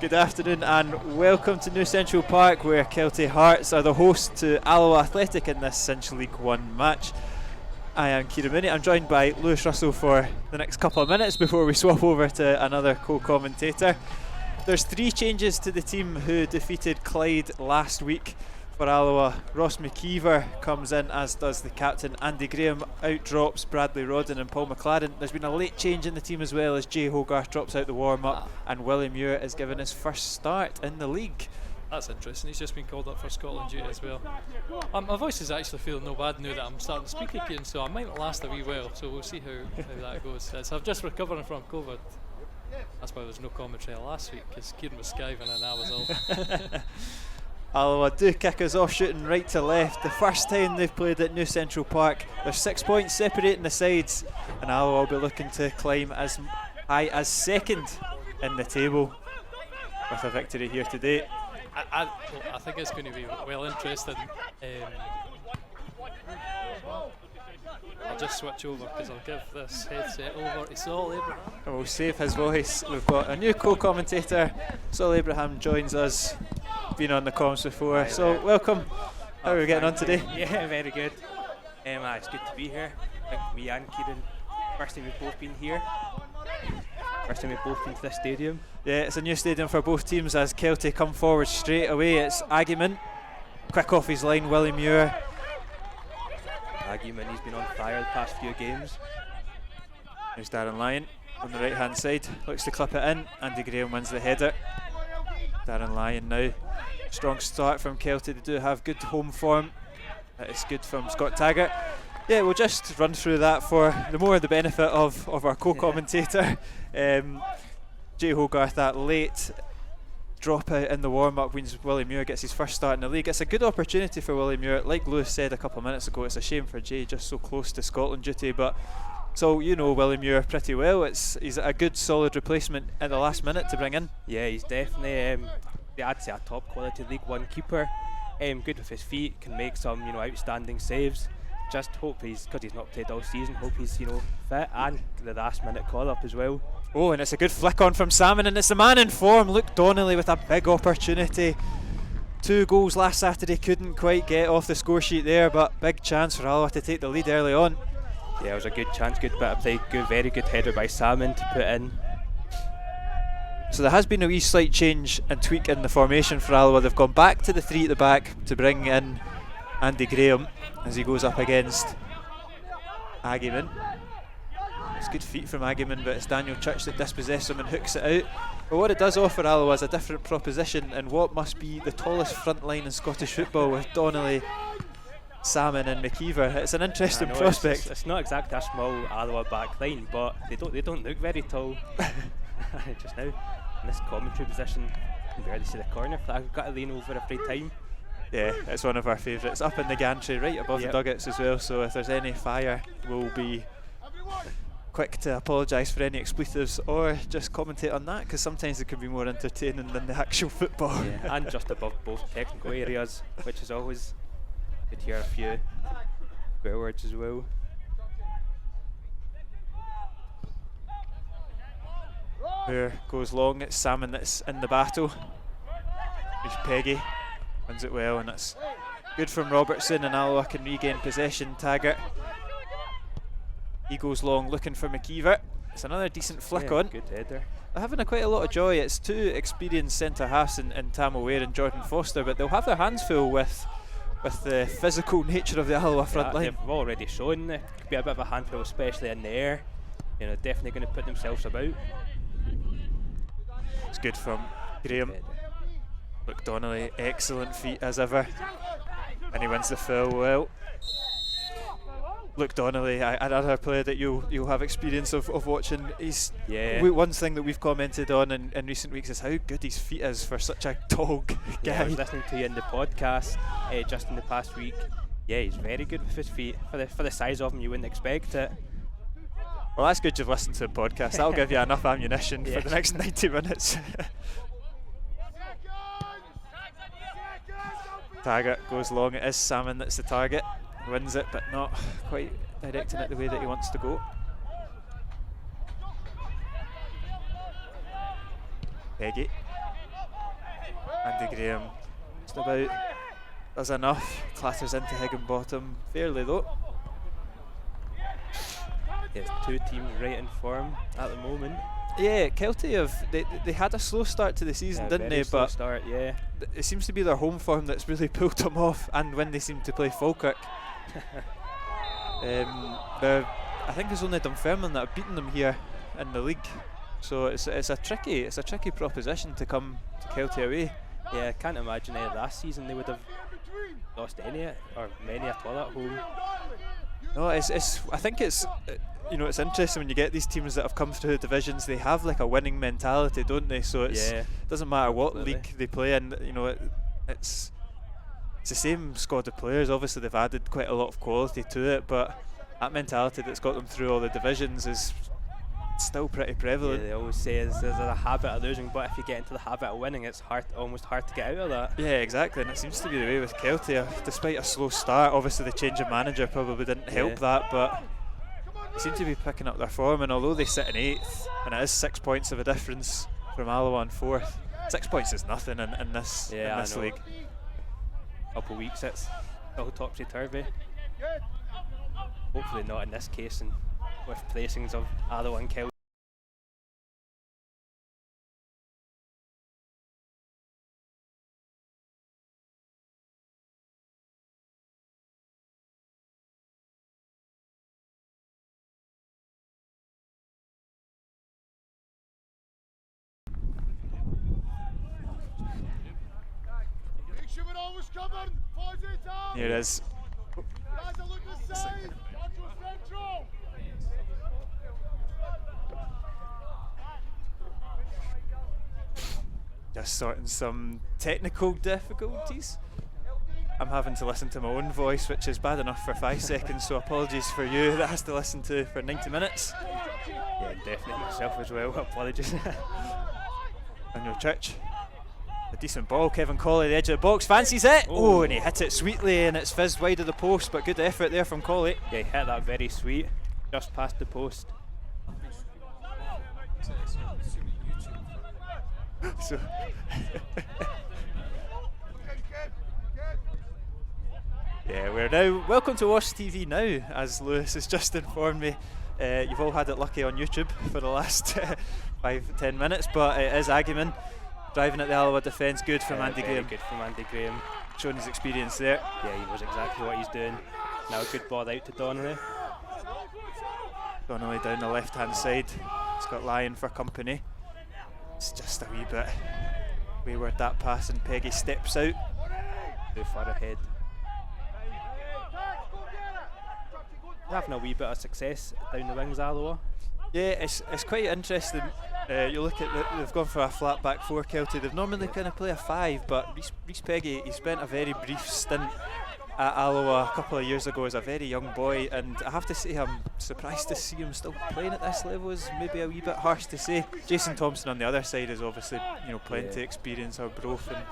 Good afternoon and welcome to New Central Park, where Kelty Hearts are the host to Alloa Athletic in this Cinch League 1 match. I am Kieran Mooney. I'm joined by Lewis Russell for the next couple of minutes before we swap over to another co-commentator. There's 3 changes to the team who defeated Clyde last week. For Alloa, Ross McKeever comes in, as does the captain. Andy Graham outdrops Bradley Rodden and Paul McLaren. There's been a late change in the team as well, as Jay Hogarth drops out the warm-up and Willie Muir is given his first start in the league. That's interesting. He's just been called up for Scotland duty as well. My voice is actually feeling no bad now that I'm starting to speak again, so I might last a wee while, so we'll see how that goes. So I'm just recovering from COVID. That's why there was no commentary last week, because Kieran was skiving and I was all. Alloa do kick us off shooting right to left. The first time they've played at New Central Park. There's 6 points separating the sides, and Alloa will be looking to climb as high as second in the table with a victory here today. I think it's going to be well interesting. I'll just switch over because I'll give this headset over to Saul Abraham. And we'll save his voice. We've got a new co-commentator. Saul Abraham joins us. Been on the comms before. Hi so there. welcome. How are we getting on today? Yeah, very good. It's good to be here. I think me and Kieran, first time we've both been here. First time we've both been to this stadium. Yeah, it's a new stadium for both teams as Kelty come forward straight away. It's Agyeman. Quick off his line, Willie Muir. Agyeman, he's been on fire the past few games. There's Darren Lyon on the right hand side. Looks to clip it in. Andy Graham wins the header. Darren Lyon now. Strong start from Kelty. They do have good home form. It's good from Scott Taggart. Yeah, we'll just run through that for the more the benefit of our co-commentator. Jay Hogarth, that late dropout in the warm-up means Willie Muir gets his first start in the league. It's a good opportunity for Willie Muir. Like Lewis said a couple of minutes ago, it's a shame for Jay just so close to Scotland duty, but so you know Willie Muir pretty well. He's a good solid replacement at the last minute to bring in. Yeah, he's definitely I'd say a top quality League One keeper. Good with his feet, can make some outstanding saves. Just hope because he's not played all season, hope he's fit, and the last minute call up as well. Oh, and it's a good flick on from Salmon, and it's the man in form, Luke Donnelly, with a big opportunity. 2 goals last Saturday, couldn't quite get off the score sheet there, but big chance for Alloa to take the lead early on. Yeah, it was a good chance, good bit of play, very good header by Salmon to put in. So there has been a wee slight change and tweak in the formation for Alloa. They've gone back to the 3 at the back to bring in Andy Graham as he goes up against Agyeman. It's good feet from Agyeman, but it's Daniel Church that dispossesses him and hooks it out. But what it does offer Alloa is a different proposition in what must be the tallest front line in Scottish football, with Donnelly, Salmon and McKeever. It's an interesting prospect. It's not exactly a small Alloa back line, but they don't look very tall. Just now, in this commentary position, you can barely see the corner flag. We've got to lean over every time. Yeah, it's one of our favourites. Up in the gantry, right above the dugout as well, so if there's any fire, we'll be quick to apologise for any expletives or just commentate on that, because sometimes it can be more entertaining than the actual football. Yeah, and just above both technical areas, which is always good to hear a few swear words as well. There goes long, it's Salmon that's in the battle. Here's Peggy, wins it well, and it's good from Robertson, and Alloa can regain possession. Taggart, he goes long looking for McKeever. It's another decent flick on. Good header. They're having quite a lot of joy. It's 2 experienced centre halves in Tam O'Ware and Jordan Foster, but they'll have their hands full with the physical nature of the Alloa front line. They've already shown it could be a bit of a handful, especially in the air. Definitely going to put themselves about. It's good from Graham. Luke Donnelly, excellent feet as ever, and he wins the foul well. Luke Donnelly, another player that you'll have experience of watching. One thing that we've commented on in recent weeks is how good his feet is for such a tall guy. Yeah, I was listening to you in the podcast just in the past week. Yeah, he's very good with his feet. For the size of him, you wouldn't expect it. Well, that's good you've listened to the podcast. That'll give you enough ammunition for the next 90 minutes. Taggart goes long. It is Salmon that's the target. Wins it, but not quite directing it the way that he wants to go. Peggy Andy Graham just about does enough, clatters into Higginbottom fairly though. Yes, two teams right in form at the moment. Yeah, Kelty they had a slow start to the season, Yeah, didn't very they? slow But start, yeah. it seems to be their home form that's really pulled them off, and when they seem to play Falkirk. I think it's only Dunfermline that have beaten them here in the league, so it's a tricky proposition to come to Kelty away. Yeah, I can't imagine last season they would have lost any or many at all at home. No, I think it's it's interesting when you get these teams that have come through the divisions. They have like a winning mentality, don't they? So it doesn't matter what league they play in. It's the same squad of players. Obviously, they've added quite a lot of quality to it, but that mentality that's got them through all the divisions is still pretty prevalent. Yeah, they always say there's a habit of losing, but if you get into the habit of winning, it's almost hard to get out of that. Yeah, exactly, and it seems to be the way with Kelty. Despite a slow start, obviously the change of manager probably didn't help that, but they seem to be picking up their form, and although they sit in 8th, and it is 6 points of a difference from Alloa in 4th, 6 points is nothing in this league. Couple weeks it's all topsy-turvy. Hopefully not in this case, and with placings of Alloa and Kelty. Here it is. Just sorting some technical difficulties. I'm having to listen to my own voice, which is bad enough for 5 seconds, so apologies for you that has to listen to for 90 minutes. Yeah, definitely myself as well, apologies. And your church. A decent ball, Kevin Colley, the edge of the box, fancies it! Oh, and he hit it sweetly, and it's fizzed wide of the post, but good effort there from Colley. Yeah, he hit that very sweet, just past the post. So yeah, we're now welcome to Wash TV now, as Lewis has just informed me. You've all had it lucky on YouTube for the last 5-10 minutes, but it is Agyeman driving at the Alloa defence. Good from Andy Graham. Good from Andy Graham. Showing his experience there. Yeah, he knows exactly what he's doing. Now a good ball out to Donnelly. Donnelly down the left hand side. He's got Lyon for company. It's just a wee bit wayward that pass, and Peggy steps out. Too far ahead. Having a wee bit of success down the wings, Alloa. Yeah, it's quite interesting. You look at they've gone for a flat back 4, Kelty. They've normally kind of play a 5, but Rhys Peggy, he spent a very brief stint at Alloa a couple of years ago as a very young boy, and I have to say I'm surprised to see him still playing at this level. Is maybe a wee bit harsh to say. Jason Thompson on the other side is obviously plenty experience or both, and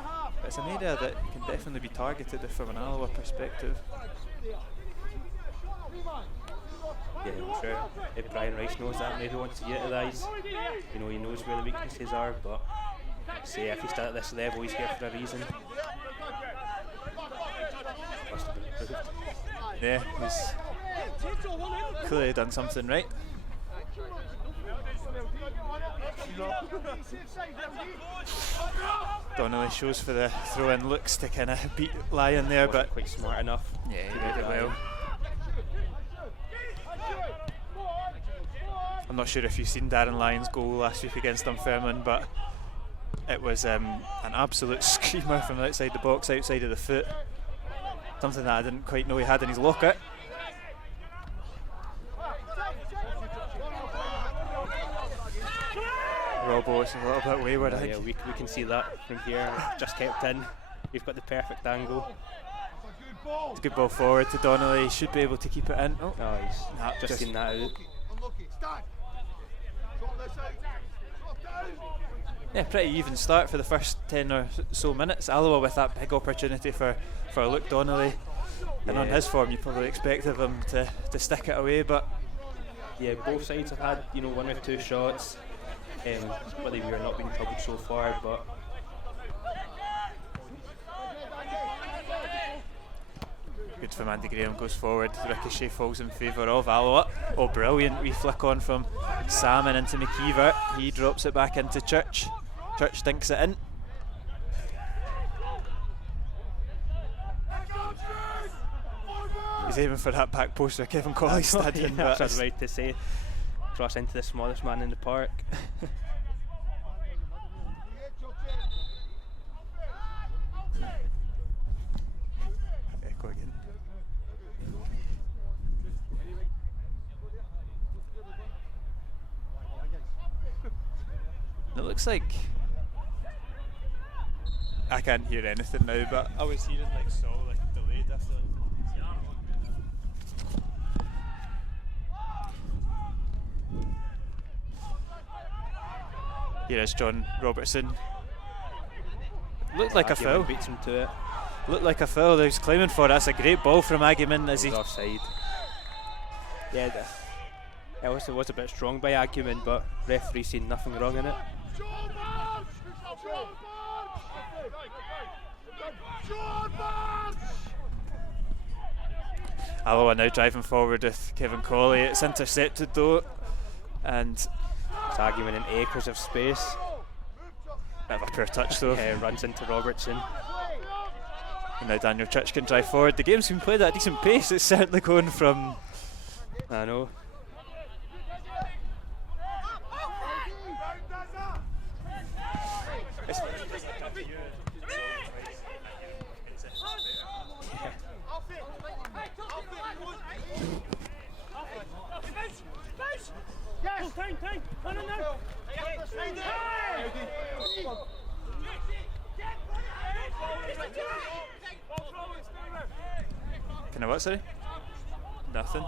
it's an area that can definitely be targeted from an Alloa perspective. Yeah, I'm sure if Brian Rice knows that, maybe wants to utilise. He knows where the weaknesses are, but say if he's still at this level, he's here for a reason. Must have been improved. Yeah, he's clearly done something right. Donnelly shows for the throw-in, looks to kind of beat Lyon there, but quite smart enough. Yeah, he did it well. I'm not sure if you've seen Darren Lyon's goal last week against Dunfermline, but it was an absolute screamer from outside the box, outside of the foot. Something that I didn't quite know he had in his locker. Robbo is a little bit wayward, I think. Yeah, we can see that from here. Just kept in. We've got the perfect angle. It's a good ball forward to Donnelly. He should be able to keep it in. Oh, he's just seen that out. Yeah, pretty even start for the first 10 or so minutes. Alloa with that big opportunity for Luke Donnelly. And on his form, you probably expected him to stick it away, but yeah, both sides have had 1 or 2 shots. But we are not being troubled so far. But good from Andy Graham, goes forward. The ricochet falls in favour of Alloa. Oh, brilliant wee flick on from Salmon into McKeever. He drops it back into Church. Church dinks it in. He's aiming for that back post where Kevin Colley standing. That's what I was right to say. Cross into the smallest man in the park. Echo again. It looks like I can't hear anything now, but I was hearing like Saul like delayed after. Here is John Robertson. Looked like a foul. Beats him to it. Looked like a foul that he was claiming for. That's a great ball from Agyeman as he offside. Yeah, it was a bit strong by Agyeman, but referee seen nothing wrong in it. Alloa now driving forward with Kevin Colley. It's intercepted though, and it's Agyeman in acres of space. Bit of a poor touch though. Yeah, runs into Robertson. And now Daniel Church can drive forward. The game's been played at a decent pace. It's certainly going from. I know. Can I what, sorry? Nothing.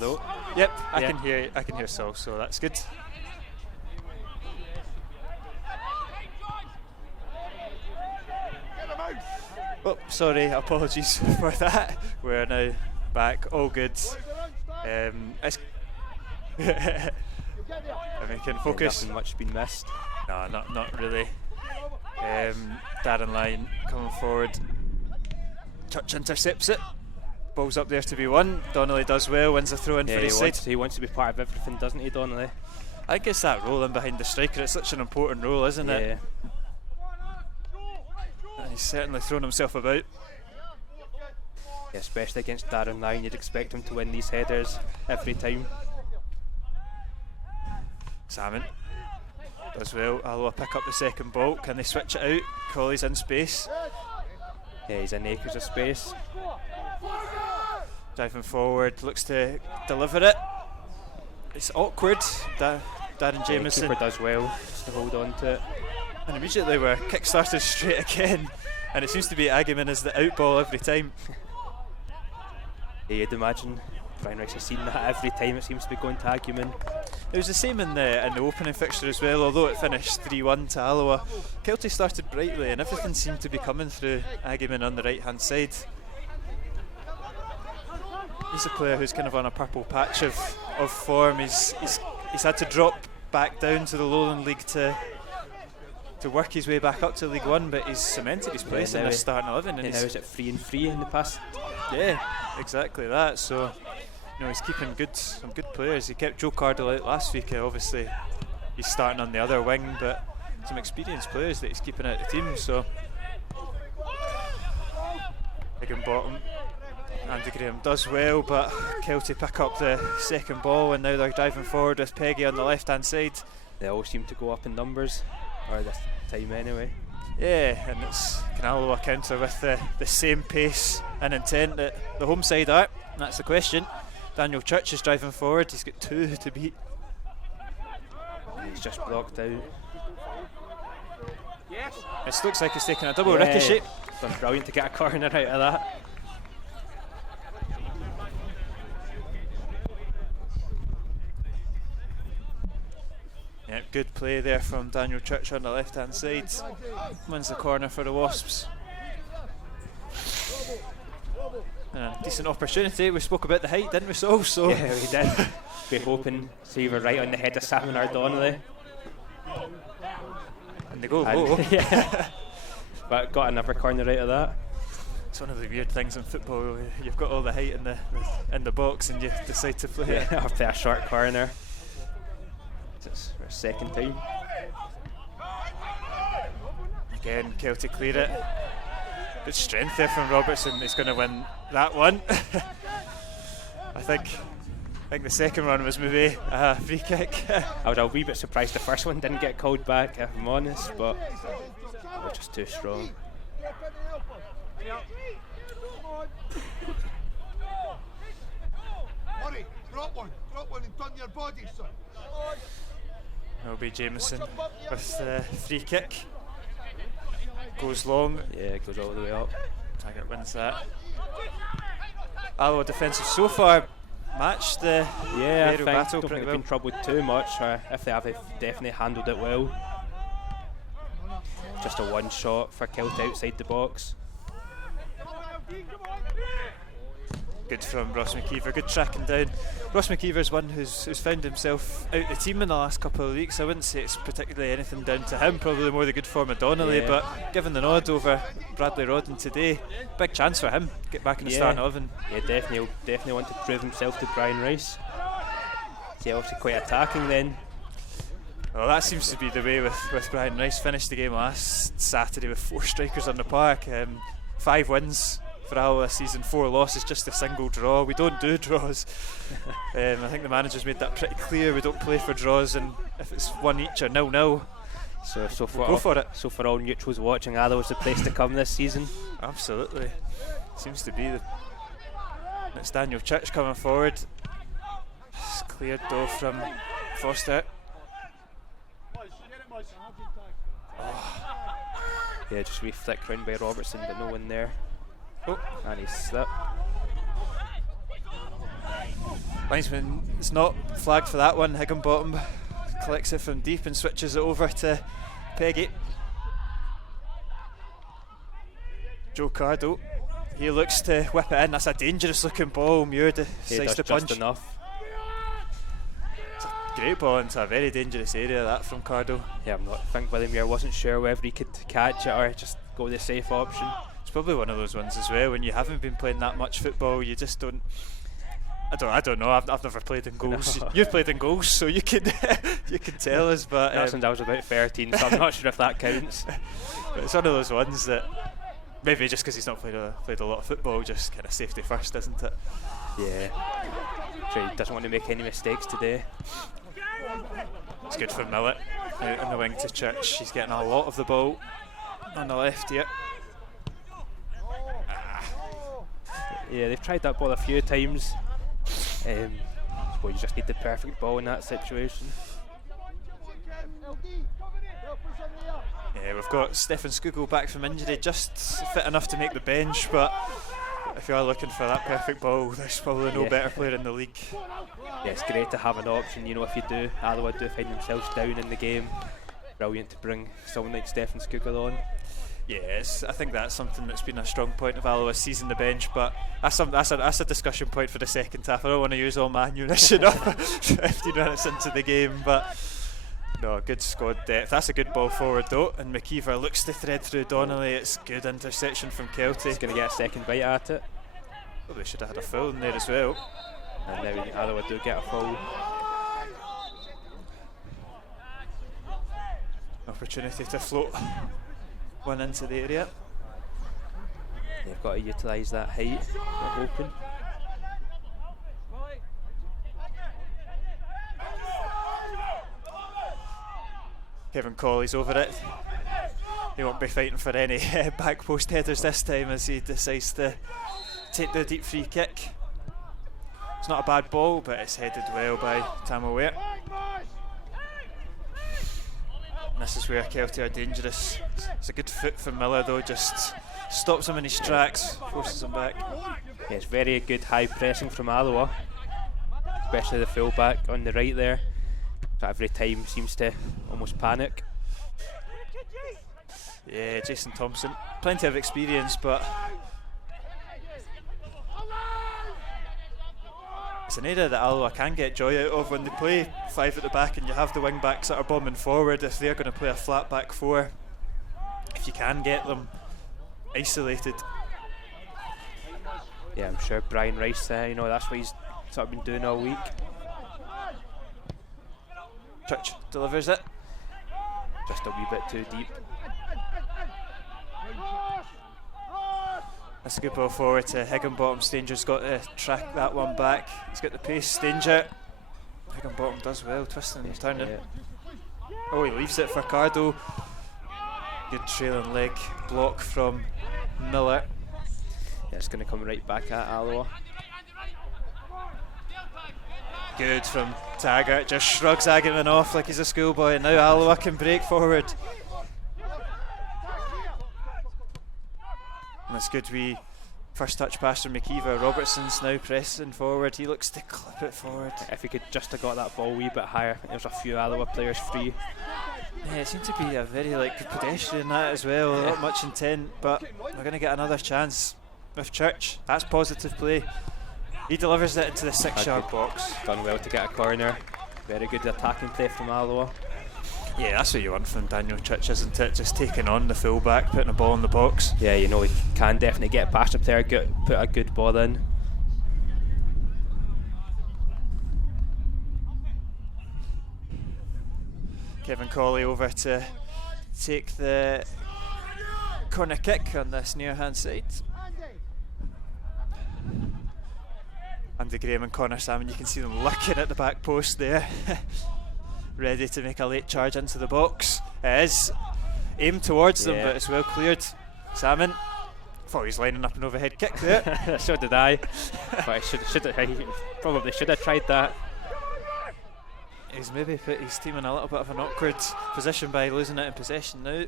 No. Yep, I can hear Saul, so that's good. Oh, sorry, apologies for that. We're now back, all good. It's I mean, can focus. Nothing much been missed. No, not really. Darren Lyon coming forward. Church intercepts it. Ball's up there to be won. Donnelly does well, wins a throw in for his side. He wants to be part of everything, doesn't he, Donnelly? I think it's that role in behind the striker. It's such an important role, isn't it? And he's certainly thrown himself about. Yeah, especially against Darren Lyon, you'd expect him to win these headers every time. Salmon does well. Alloa pick up the second ball. Can they switch it out? Colley's in space. Yeah, he's in acres of space. Driving forward, looks to deliver it. It's awkward. Darren Jameson keeper does well just to hold on to it. And immediately we're kick-started straight again. And it seems to be Agyeman as the out ball every time. Yeah, you'd imagine Brian Rice has seen that every time. It seems to be going to Agyeman. It was the same in the opening fixture as well, although it finished 3-1 to Alloa. Kelty started brightly and everything seemed to be coming through Agyeman on the right hand side. He's a player who's kind of on a purple patch of form. He's had to drop back down to the Lowland League to work his way back up to League One, but he's cemented his place in this starting 11. And now he's at 3-3 in the past. Yeah, exactly that. So, you know, he's keeping some good players. He kept Joe Cardle out last week. Obviously, he's starting on the other wing, but some experienced players that he's keeping out of the team. So, Higginbottom. Andy Graham does well, but Kelty pick up the second ball, and now they're driving forward with Peggy on the left hand side. They all seem to go up in numbers, or this time anyway. Yeah, and it's can Alloa counter with the same pace and intent that the home side are? That's the question. Daniel Church is driving forward. He's got 2 to beat. He's just blocked out. It looks like he's taking a double ricochet. Done brilliant to get a corner out of that. Yeah, good play there from Daniel Church on the left hand side. Wins the corner for the Wasps. Decent opportunity. We spoke about the height, didn't we, so? Yeah, we did. We're hoping, so you were right on the head of Simon Donnelly. And they go low. Yeah. But got another corner out of that. It's one of the weird things in football. You've got all the height in the box, and you decide to play it. Or play a short corner. It's our second time. Again, Kelty clear it. Good strength there from Robertson. He's going to win that one. I think the second one was maybe a free kick. I was a wee bit surprised the first one didn't get called back, if I'm honest, but we're just too strong. Drop one and turn your body, son. That'll be Jameson with the free kick. Goes long. Yeah, it goes all the way up. Taggart wins that. Alloa defensive so far matched the I battle don't pretty think they've well. been troubled too much, or if they have, they've definitely handled it well. Just a one shot for Kelty outside the box. Good from Ross McKeever, good tracking down. Ross McKeever's one who's found himself out the team in the last couple of weeks. I wouldn't say it's particularly anything down to him, probably more the good form of Donnelly, Yeah. but given the nod over Bradley Rodden today, big chance for him, get back in the starting 11. Yeah, definitely want to prove himself to Brian Rice. Yeah, obviously quite attacking then. Well, that seems to be the way with Brian Rice. Finished the game last Saturday with 4 strikers on the park, 5 wins for Alloa this season, 4 losses, just a single draw. We don't do draws. I think the manager's made that pretty clear. We don't play for draws, and if it's 1 each or 0-0, So we'll go for it. So for all neutrals watching, Alloa's the place to come this season. Absolutely, seems to be. It's Daniel Church coming forward. It's cleared though from Foster. Yeah, just wee flick round by Robertson, but no one there. Oh, And he slipped. linesman is not flagged for that one. Higginbottom collects it from deep and switches it over to Peggy. Joe Cardo, he looks to whip it in. That's a dangerous looking ball. Muir decides to punch. Just enough. Great ball into a very dangerous area, that from Cardo. Yeah, I think William Muir wasn't sure whether he could catch it or just go the safe option. It's probably one of those ones as well, when you haven't been playing that much football, you just don't. I don't know. I've never played in goals. No. You've played in goals, so you can you can tell us. But That's since I was about 13, so I'm not sure if that counts. but it's one of those ones that maybe just because he's not played a lot of football, just kind of safety first, isn't it? Yeah. Sure, he doesn't want to make any mistakes today. It's good for Millett out on the wing to Church. He's getting a lot of the ball on the left here. Yeah, they've tried that ball a few times. Well, you just need the perfect ball in that situation. Yeah, we've got Stefan Skugel back from injury, just fit enough to make the bench, but if you are looking for that perfect ball, there's probably no better player in the league. Yeah, it's great to have an option, you know, if you do, Alloa do find themselves down in the game. Brilliant to bring someone like Stefan Skugel on. Yes, I think that's something that's been a strong point of Alloa's season, the bench, but that's a discussion point for the second half. I don't want to use all my ammunition up 15 minutes into the game, but no, good squad depth. That's a good ball forward though, and McKeever looks to thread through Donnelly. It's good interception from Kelty. He's going to get a second bite at it. Probably should have had a foul in there as well. And now Alloa do get a foul. Opportunity to float one into the area. They've got to utilise that height, we're hoping. Kevin Colley's over it. He won't be fighting for any back post headers this time as he decides to take the deep free kick. It's not a bad ball, but it's headed well by Tamaware. And this is where Kelty are dangerous. It's a good foot from Miller though, just stops him in his tracks, forces him back. Yeah, it's very good high pressing from Alloa, especially the full back on the right there. So every time seems to almost panic. Yeah, Jason Thompson, plenty of experience, but It's an area that Alloa can get joy out of when they play 5 at the back and you have the wing backs that are bombing forward. If they're going to play a flat back 4, if you can get them isolated. Yeah, I'm sure Brian Rice, you know, that's what he's sort of been doing all week. Church delivers it. Just a wee bit too deep. That's a good ball forward to Higginbottom. Stanger's got to track that one back. He's got the pace. Stanger. Higginbottom does well, twisting and turning. Yeah. Oh, he leaves it for Cardo. Good trailing leg block from Miller. Yeah, it's going to come right back at Alloa. Good from Taggart. Just shrugs Agaman off like he's a schoolboy, and now Alloa can break forward. And it's good wee first touch pass from McKeever. Robertson's now pressing forward. He looks to clip it forward. If he could just have got that ball a wee bit higher, there's a few Alloa players free. Yeah, it seemed to be a very pedestrian that as well. Yeah. Not much intent, but we're going to get another chance with Church. That's positive play. He delivers it into the 6-yard box. Done well to get a corner. Very good attacking play from Alloa. Yeah, that's what you want from Daniel Church, isn't it? Just taking on the full-back, putting a ball in the box. Yeah, you know, he can definitely get past the player, put a good ball in. Kevin Colley over to take the corner kick on this near hand side. Andy Graham and Connor Salmon, you can see them looking at the back post there. Ready to make a late charge into the box. It is aimed towards them, but it's well cleared. Salmon, thought he was lining up an overhead kick there. So did I. But he probably should have tried that. He's maybe put his team in a little bit of an awkward position by losing it in possession now.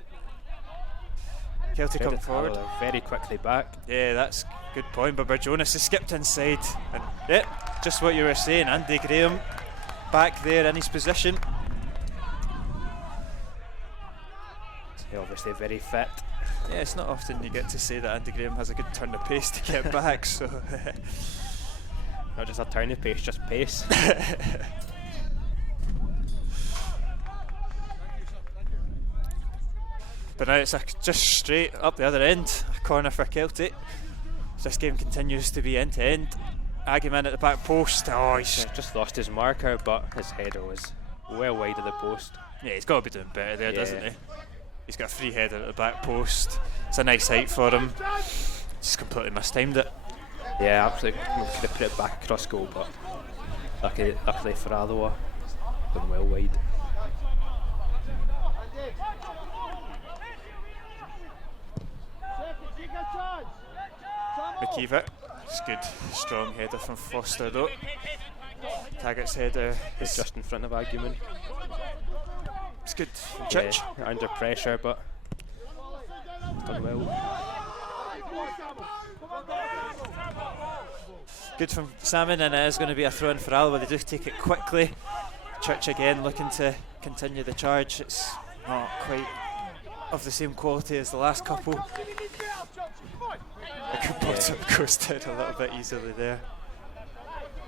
Kelty come forward. Very quickly back. Yeah, that's a good point. But Jonas has skipped inside. And yeah, just what you were saying. Andy Graham back there in his position. He's obviously very fit. Yeah, it's not often you get to say that Andy Graham has a good turn of pace to get back. So not just a turn of pace, just pace. But now it's just straight up the other end, a corner for Kelty. This game continues to be end to end. Agaman at the back post. Oh, he's just lost his marker, but his header was well wide of the post. Yeah, he's got to be doing better there, doesn't he? He's got a free header at the back post. It's a nice height for him. Just completely mistimed it. Yeah, absolutely. Could have put it back across goal, but luckily for Alloa, going well wide. McKeever, it's good, strong header from Foster though. Taggart's header is just in front of Argument. It's good from Church. Yeah, under pressure, but done well. Good from Salmon, and it is going to be a throw in for Alloa. They do take it quickly. Church again looking to continue the charge. It's not quite of the same quality as the last couple. Bottom goes down a little bit easily there.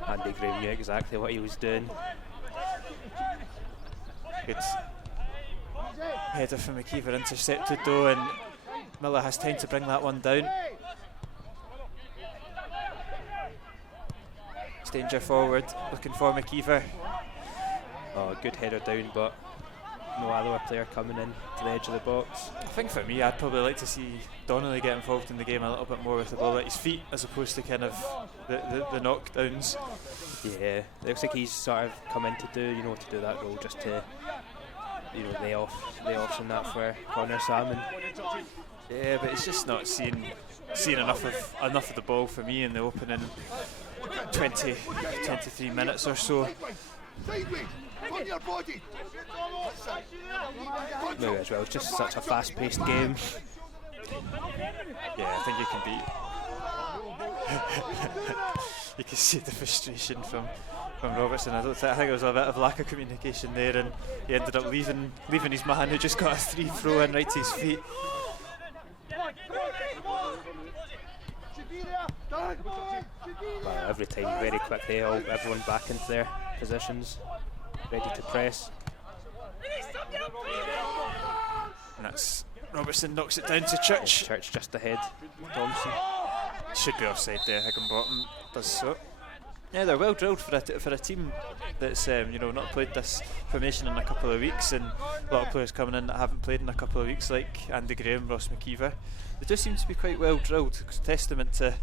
Andy Graham knew exactly what he was doing. Good header from McKeever, intercepted though, and Miller has time to bring that one down. Danger forward, looking for McKeever. Oh, good header down, but no Alloa player coming in to the edge of the box. I think for me, I'd probably like to see Donnelly get involved in the game a little bit more with the ball at his feet, as opposed to kind of the knockdowns. Yeah, it looks like he's sort of come in to do that role, just to lay offs and that for Connor Salmon. Yeah, but he's just not seeing enough of the ball for me in the opening 23 minutes or so. Maybe as well, it's just such a fast-paced game. Yeah, I think you can see the frustration from Robertson. I think it was a bit of lack of communication there, and he ended up leaving his man, who just got a 3 throw in right to his feet. Well, every time very quickly, everyone back into their positions, ready to press. And that's Robertson knocks it down to Church. Church just ahead. Thompson. Should be offside there. Higginbottom does so. Yeah, they're well drilled for a team that's not played this formation in a couple of weeks, and a lot of players coming in that haven't played in a couple of weeks, like Andy Graham, Ross McKeever. They do seem to be quite well drilled. It's a testament to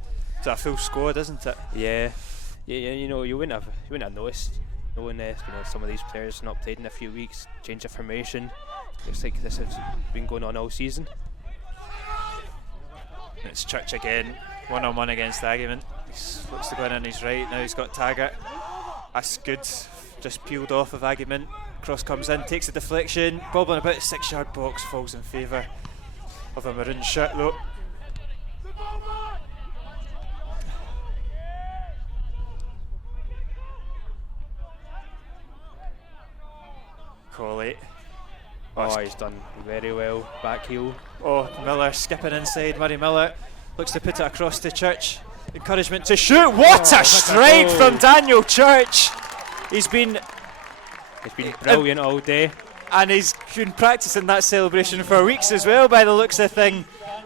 a full squad, isn't it? Yeah. You wouldn't have noticed, knowing some of these players not played in a few weeks. Change of formation. Looks like this has been going on all season. It's Church again, 1-on-1 against Argument. He looks to go in on his right, now he's got Taggart. That's good, just peeled off of Argument. Cross comes in, takes a deflection, bobbling about the 6-yard box, falls in favour of a maroon shirt though. Colley. Oh, he's done very well, back heel. Oh, Miller skipping inside. Murray Miller looks to put it across to Church. Encouragement to shoot. What a stride from Daniel Church! He's been brilliant all day. And he's been practicing that celebration for weeks as well, by the looks of the thing.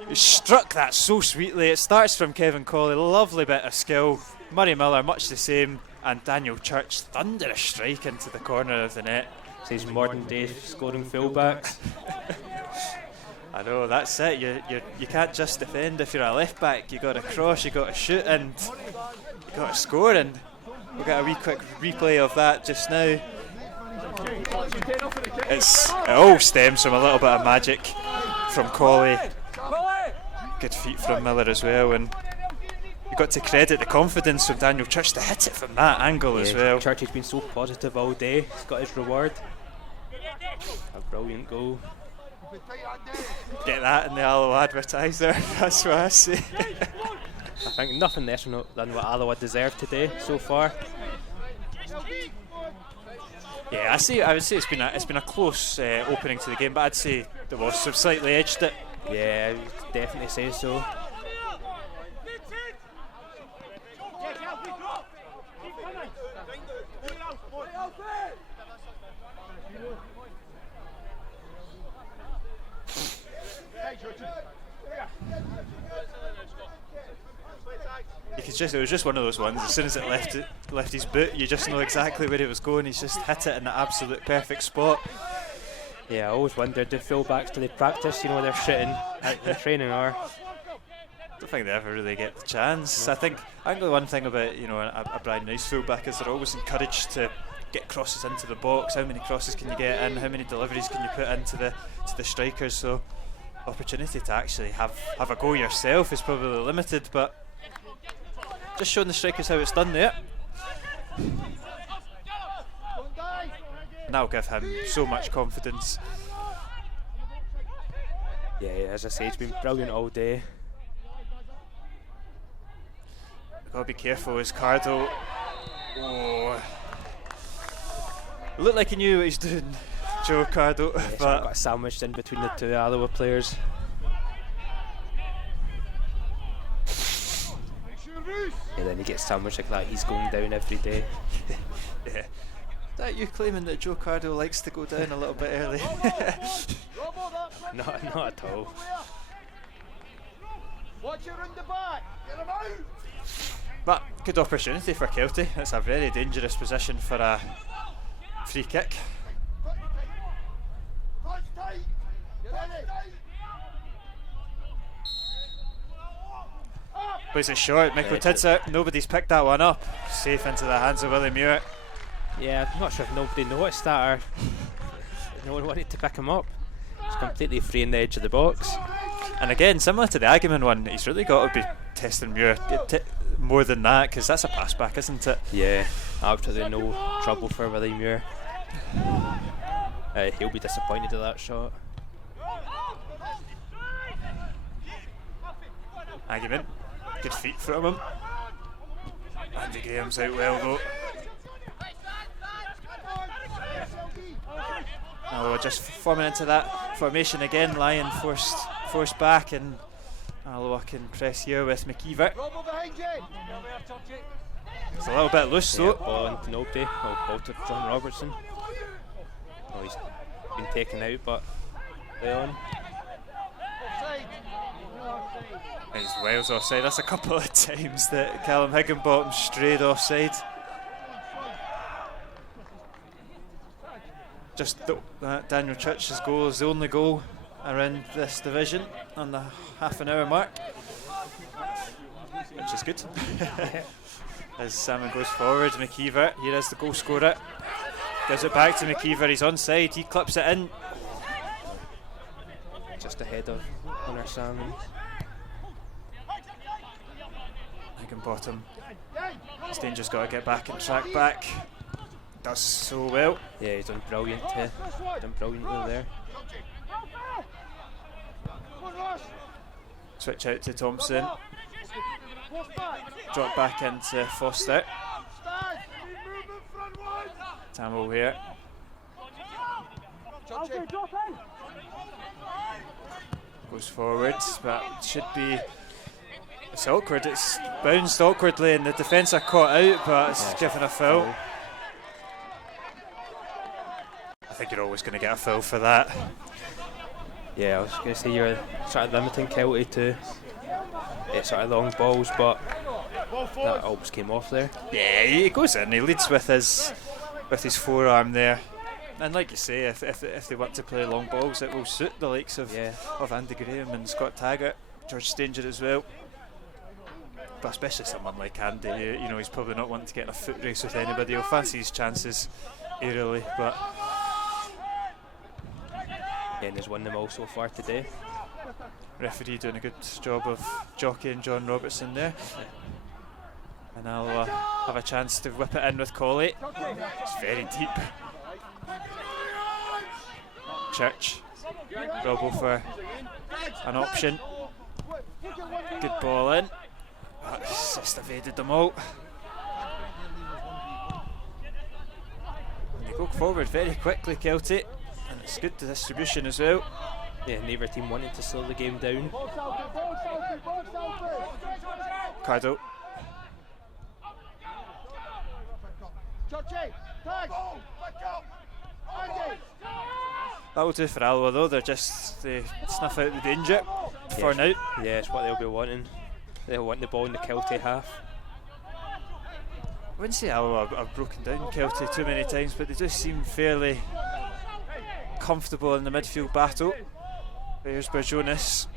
He struck that so sweetly. It starts from Kevin Colley, lovely bit of skill. Murray Miller, much the same. And Daniel Church, thunderous strike into the corner of the net. These modern day scoring fullbacks. I know, that's it. You can't just defend if you're a left back. You got to cross, you got to shoot, and you got to score. And we'll get a wee quick replay of that just now. It all stems from a little bit of magic from Colley. Good feet from Miller as well, and you've got to credit the confidence from Daniel Church to hit it from that angle as well. Church has been so positive all day. He's got his reward. A brilliant goal. Get that in the Alloa advertiser, that's what I say. I think nothing less than what Alloa deserved today so far. Yeah, I would say it's been a close opening to the game, but I'd say the Wasps have slightly edged it. Yeah, I would definitely say so. It was just one of those ones. As soon as it left his boot, you just know exactly where he was going. He's just hit it in the absolute perfect spot. Yeah, I always wondered, do fullbacks, do they practice, they're shooting at the training hour? I don't think they ever really get the chance. I think the one thing about a Brian Nice fullback is they're always encouraged to get crosses into the box. How many crosses can you get in? How many deliveries can you put into the strikers? So opportunity to actually have a go yourself is probably limited, but just showing the strikers how it's done there. And that'll give him so much confidence. Yeah, as I say, it's been brilliant all day. Gotta be careful as Cardo. Oh. It looked like he knew what he's doing, Joe Cardo. Yeah, but got sandwiched in between the two Alloa players. And then he gets sandwiched like that, he's going down every day. Yeah. Is that you claiming that Joe Cardo likes to go down a little bit early? Not at all. But good opportunity for Kelty. It's a very dangerous position for a free kick. Plays it short, Michael Tidser. Nobody's picked that one up. Safe into the hands of Willie Muir. Yeah, I'm not sure if nobody noticed that or no one wanted to pick him up. He's completely free in the edge of the box. And again, similar to the Agaman one, he's really got to be testing Muir more than that, because that's a pass back, isn't it? Yeah, absolutely no trouble for Willie Muir. He'll be disappointed at that shot. Agaman, good feet from him. Andy Graham's out well though. Alloa just forming into that formation again. Lyon forced back, and Alloa can press here with McKeever. Robo behind you. It's a little bit loose Yeah, though. ball into nobody. Oh, ball to John Robertson. Oh, he's been taken out, but play on. He's Wales offside. That's a couple of times that Callum Higginbottom strayed offside. Just Daniel Church's goal is the only goal around this division on the half-an-hour mark, which is good. As Salmon goes forward, McKeever, here is the goal scorer. Gives it back to McKeever, he's onside, he clips it in. Just ahead of Hunter Salmon. Higginbottom. Stanger's got to get back and track back. Does so well. Yeah, he's done brilliantly there. Switch out to Thompson. Drop back into Foster. Tamil here. Goes forward, but should be. It's awkward. It's bounced awkwardly, and the defence are caught out, but it's given a foul. I think you're always going to get a foul for that. Yeah, I was going to say you're sort of limiting Kelty to sort of long balls, but that almost came off there. Yeah, he goes in. He leads with his forearm there, and like you say, if they want to play long balls, it will suit the likes of Andy Graham and Scott Taggart, George Stanger as well. But especially someone like Andy, you know, he's probably not wanting to get in a foot race with anybody. He'll fancy his chances aerially, but. Yeah, and he's won them all so far today. Referee doing a good job of jockeying John Robertson there. And I'll have a chance to whip it in with Colley. It's very deep. Church. Robbo for an option. Good ball in. But he's just evaded them all. And they go forward very quickly, Kelty. And it's good the distribution as well. Yeah, neither team wanted to slow the game down. Cardo. That will do for Alloa though. They're just they snuff out the danger for now. Yeah, it's what they'll be wanting. They'll want the ball in the Kelty half. I wouldn't say Alloa have broken down Kelty too many times, but they do seem fairly comfortable in the midfield battle. There's Jonas.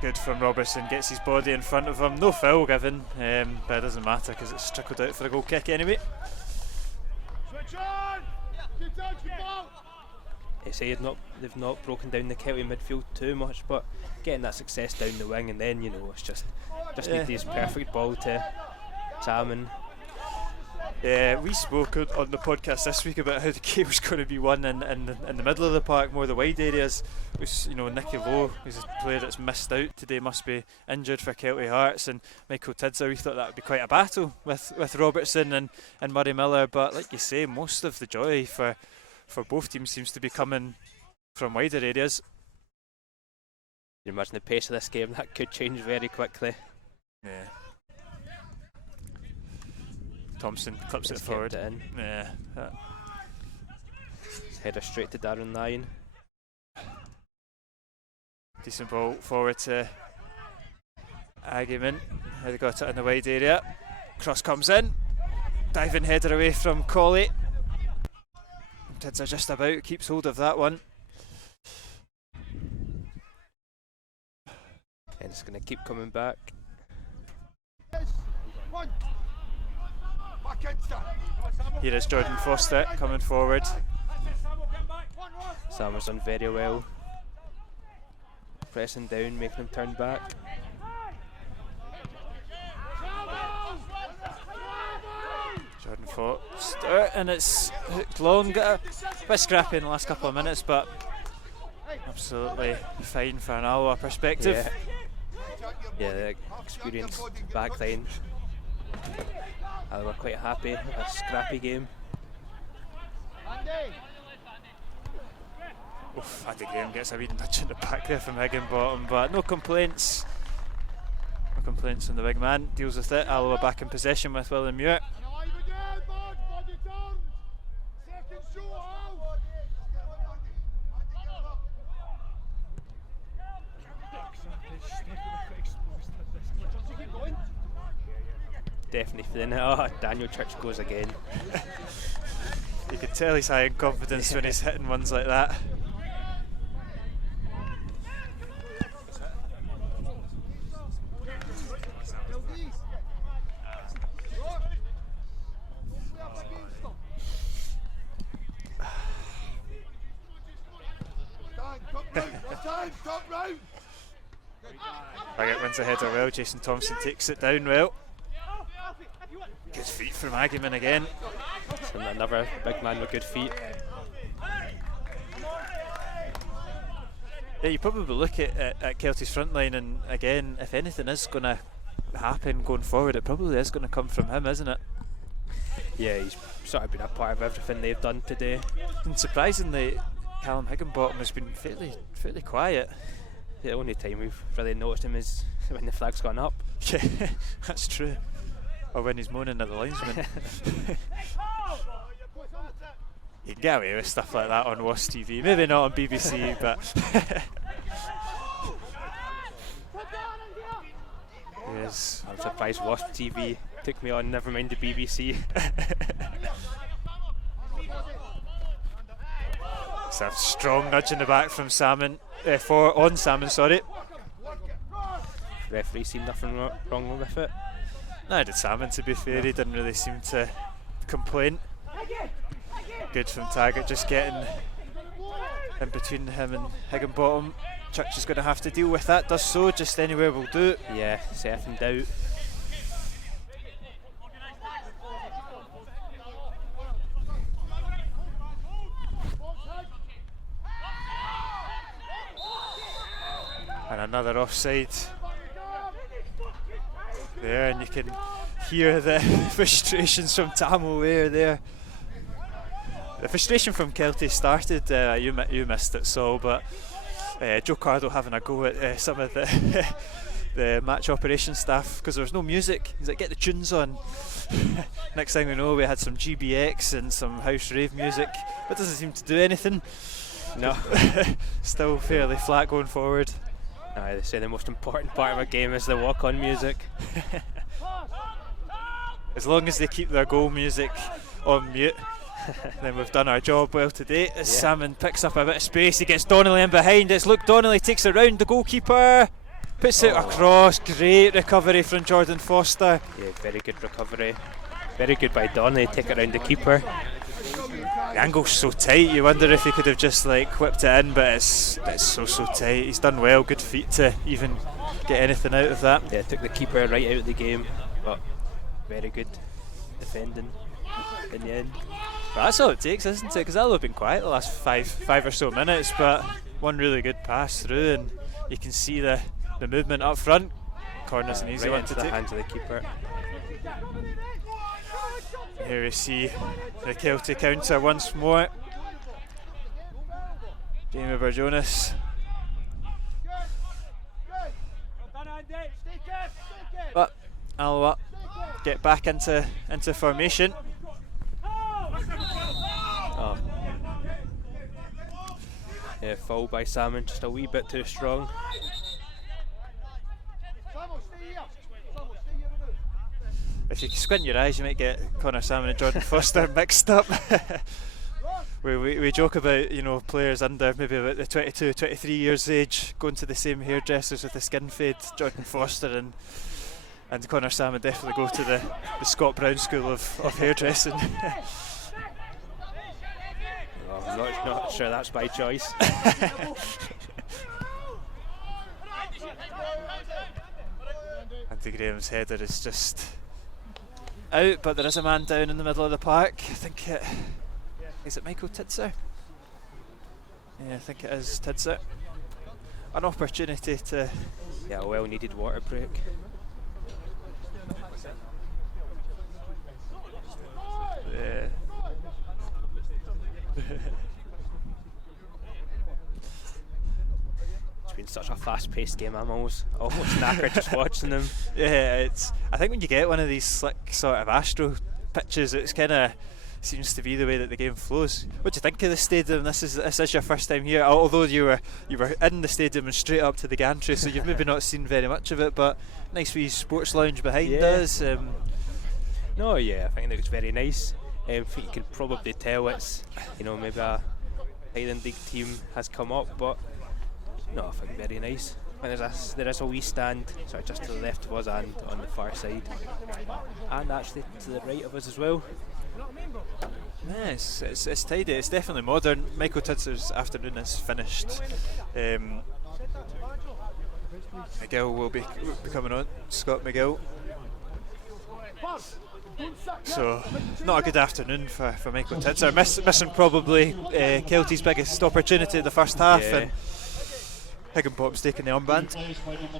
Good from Robertson, gets his body in front of him. No foul given, but it doesn't matter because it's trickled out for a goal kick anyway. They say they've not broken down the Kelty midfield too much, but getting that success down the wing, and then it's just need this perfect ball to Salmon. Yeah, we spoke on the podcast this week about how the game was going to be won in the middle of the park, more the wide areas. Which, Nicky Lowe, who's a player that's missed out today, must be injured for Kelty Hearts, and Michael Tidser. We thought that would be quite a battle with Robertson and Murray Miller, but like you say, most of the joy for both teams seems to be coming from wider areas. You imagine the pace of this game, that could change very quickly. Yeah. Thompson clips it forward. It in. Yeah. Header straight to Darren Lyon. Decent ball forward to Agyeman. They got it in the wide area. Cross comes in. Diving header away from Colley. Tids are just about, keeps hold of that one. And it's going to keep coming back. Here is Jordan Foster coming forward. Salmon's done very well. Pressing down, making him turn back. Jordan Foster, and it's hooked long. Got a bit scrappy in the last couple of minutes, but absolutely fine for an Alloa perspective. Yeah, the experienced backline. Alloa quite happy, a scrappy game. Oof, Andy Graham gets a wee nudge in the back there from Higginbottom, but no complaints. No complaints from the big man. Deals with it. Alloa back in possession with William Muir. Definitely feeling it. Oh, Daniel Church goes again. You can tell he's high in confidence when he's hitting ones like that. Baggett wins the header well. Jason Thompson takes it down well. Good feet from Agyeman again. And another big man with good feet. Yeah, you probably look at Kelty's front line, and again, if anything is going to happen going forward, it probably is going to come from him, isn't it? Yeah, he's sort of been a part of everything they've done today. And surprisingly, Callum Higginbottom has been fairly quiet. The only time we've really noticed him is when the flag's gone up. Yeah, that's true. Or when he's moaning at the linesman. You can get away with stuff like that on WAS TV. Maybe not on BBC, but yes. I'm surprised WAS TV took me on, never mind the BBC. It's a strong nudge in the back from Salmon, on Salmon, sorry. Referee seemed nothing wrong with it. Neither did Salmon, to be fair. He didn't really seem to complain. Good from Taggart, just getting in between him and Higginbottom. Church is going to have to deal with that, does so, just anywhere will do. Yeah, Seth in doubt. And another offside there, and you can hear the frustrations from Tamil Weir there. The frustration from Kelty started, you missed it, Saul, but Joe Cardo having a go at some of the the match operations staff because there was no music. He's like, get the tunes on. Next thing we know, we had some GBX and some house rave music, but doesn't seem to do anything. No. Still fairly flat going forward. They say the most important part of a game is the walk-on music. As long as they keep their goal music on mute, then we've done our job well today. As Salmon picks up a bit of space, he gets Donnelly in behind. It's Luke Donnelly, takes it round the goalkeeper, puts it across. Great recovery from Jordan Foster. Yeah, very good recovery. Very good by Donnelly, take it round the keeper. The angle's so tight, you wonder if he could have just like whipped it in, but it's so tight. He's done well, good feet to even get anything out of that. Yeah, took the keeper right out of the game, but very good defending in the end. But that's all it takes, isn't it? Because that'll have been quiet the last five or so minutes, but one really good pass through, and you can see the movement up front. Corner's an easy right one into to the take. hands of the keeper. Here we see the Kelty counter once more. Jamie Burjonas. But Alloa get back into formation. Oh. Yeah, foul by Salmon, just a wee bit too strong. If you squint your eyes, you might get Connor Salmon and Jordan Foster mixed up. we joke about, you know, players under maybe about the 22, 23 years age going to the same hairdressers with the skin fade. Jordan Foster and Connor Salmon definitely go to the Scott Brown school of hairdressing. Well, I'm not sure that's by choice. Andy Graham's header is just out, but there is a man down in the middle of the park. I think is it Michael Tidser? Yeah, I think it is Tidser. An opportunity to... Yeah, a well needed water break. Yeah. It's been such a fast-paced game. I'm almost knackered just watching them. Yeah, I think when you get one of these slick sort of Astro pitches, it's kind of seems to be the way that the game flows. What do you think of the stadium? This is your first time here, although you were in the stadium and straight up to the gantry, so you've maybe not seen very much of it. But nice wee sports lounge behind us. No, yeah, I think it looks very nice. I think you can probably tell it's, maybe a Highland League team has come up, but no, I think very nice. And there is a wee stand, sort of just to the left of us and on the far side, and actually to the right of us as well. Yes, it's tidy. It's definitely modern. Michael Titzer's afternoon is finished. McGill will be coming on. Scott McGill. So, not a good afternoon for Michael Titzer. Missing probably Kelty's biggest opportunity in the first half, and Higginbottom's taking the armband.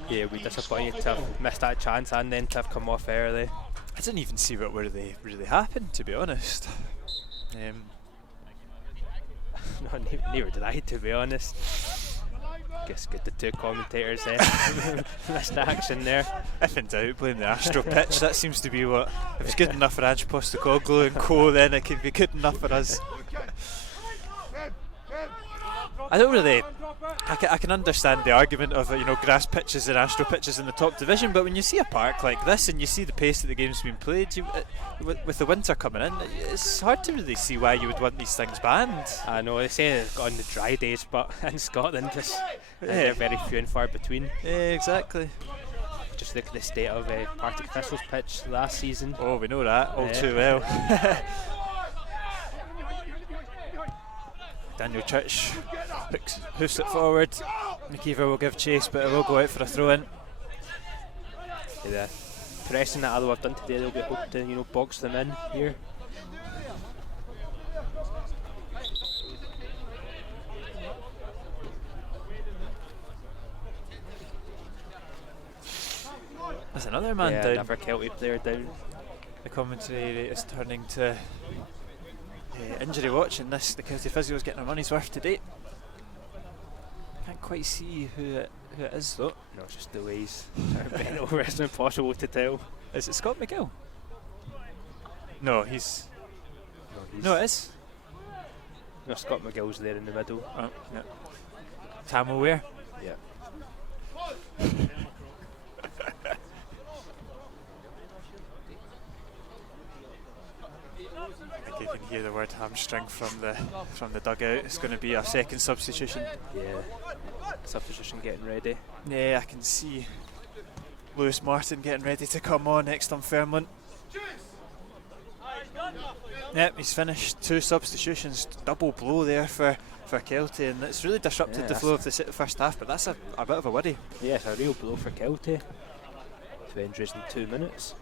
Yeah, we disappointed to have missed that chance and then to have come off early. I didn't even see what really happened, to be honest. No, neither did I, to be honest. Guess good the two commentators missed the action there. If in doubt, blame the Astro pitch. That seems to be what. If it's good enough for Ange Postecoglou and co, then it can be good enough for us. I don't really. I can understand the argument of grass pitches and Astro pitches in the top division, but when you see a park like this and you see the pace that the game's been played, with the winter coming in, it's hard to really see why you would want these things banned. I know they say it's on the dry days, but in Scotland they're very few and far between. Yeah, exactly. Just look at the state of Partick Thistle's pitch last season. Oh, we know that all too well. Daniel Church hoofs it forward. McKeever will give chase, but it will go out for a throw-in. The pressing that Alloa have done today, they'll be able to box them in here. There's another man down. Another Kelty player down. The commentary is turning to injury watch, and the Kelty physio is getting their money's worth today. Can't quite see who it is though. No, it's just the ways bent over. It's impossible to tell. Is it Scott McGill? No, he's. No, it is. No, Scott McGill's there in the middle. Oh, yeah. Tam O'Weir. Yeah. You can hear the word hamstring from the dugout. It's going to be a second substitution. Yeah, substitution getting ready. Yeah, I can see Lewis Martin getting ready to come on next on Fairmont. Yep, he's finished. 2 substitutions, double blow there for Kelty, and it's really disrupted the flow of the first half, but that's a bit of a worry. Yeah, it's a real blow for Kelty. 2 injuries in 2 minutes.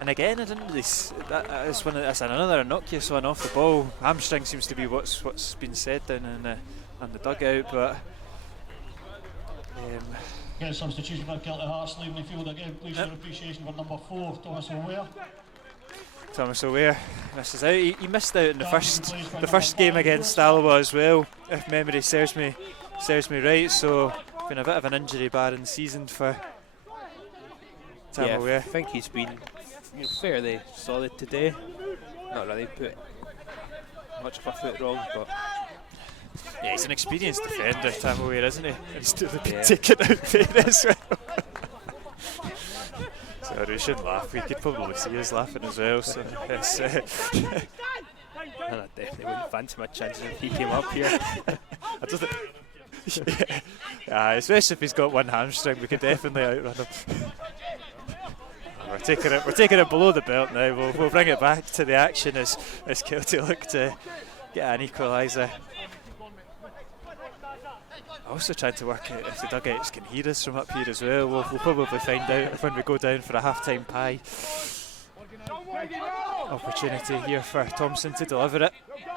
And again, I didn't really. That's another innocuous one off the ball. Hamstring seems to be what's been said down in the dugout, but. Get a substitution for Kelty Hearts leaving the field again. Please show appreciation for number 4, Thomas O'Weir. Thomas O'Weir misses out. He missed out in the first game against Alloa as well, if memory serves me right. So been a bit of an injury-barren season for Tam O'Weir. I think he's been fairly solid today. Not really put much of a foot wrong, but yeah, he's an experienced defender, Tam O'Weir, isn't he? He's doing the ticket out there as well. So we shouldn't laugh. We could probably see us laughing as well. So it's, and I definitely wouldn't fancy my chances if he came up here. I don't think. Yeah, especially if he's got one hamstring, we could definitely outrun him. We're taking it below the belt now. We'll bring it back to the action as Kelty look to get an equaliser. Also trying to work out if the dugouts can hear us from up here as well. We'll probably find out when we go down for a half-time pie. Opportunity here for Thompson to deliver it.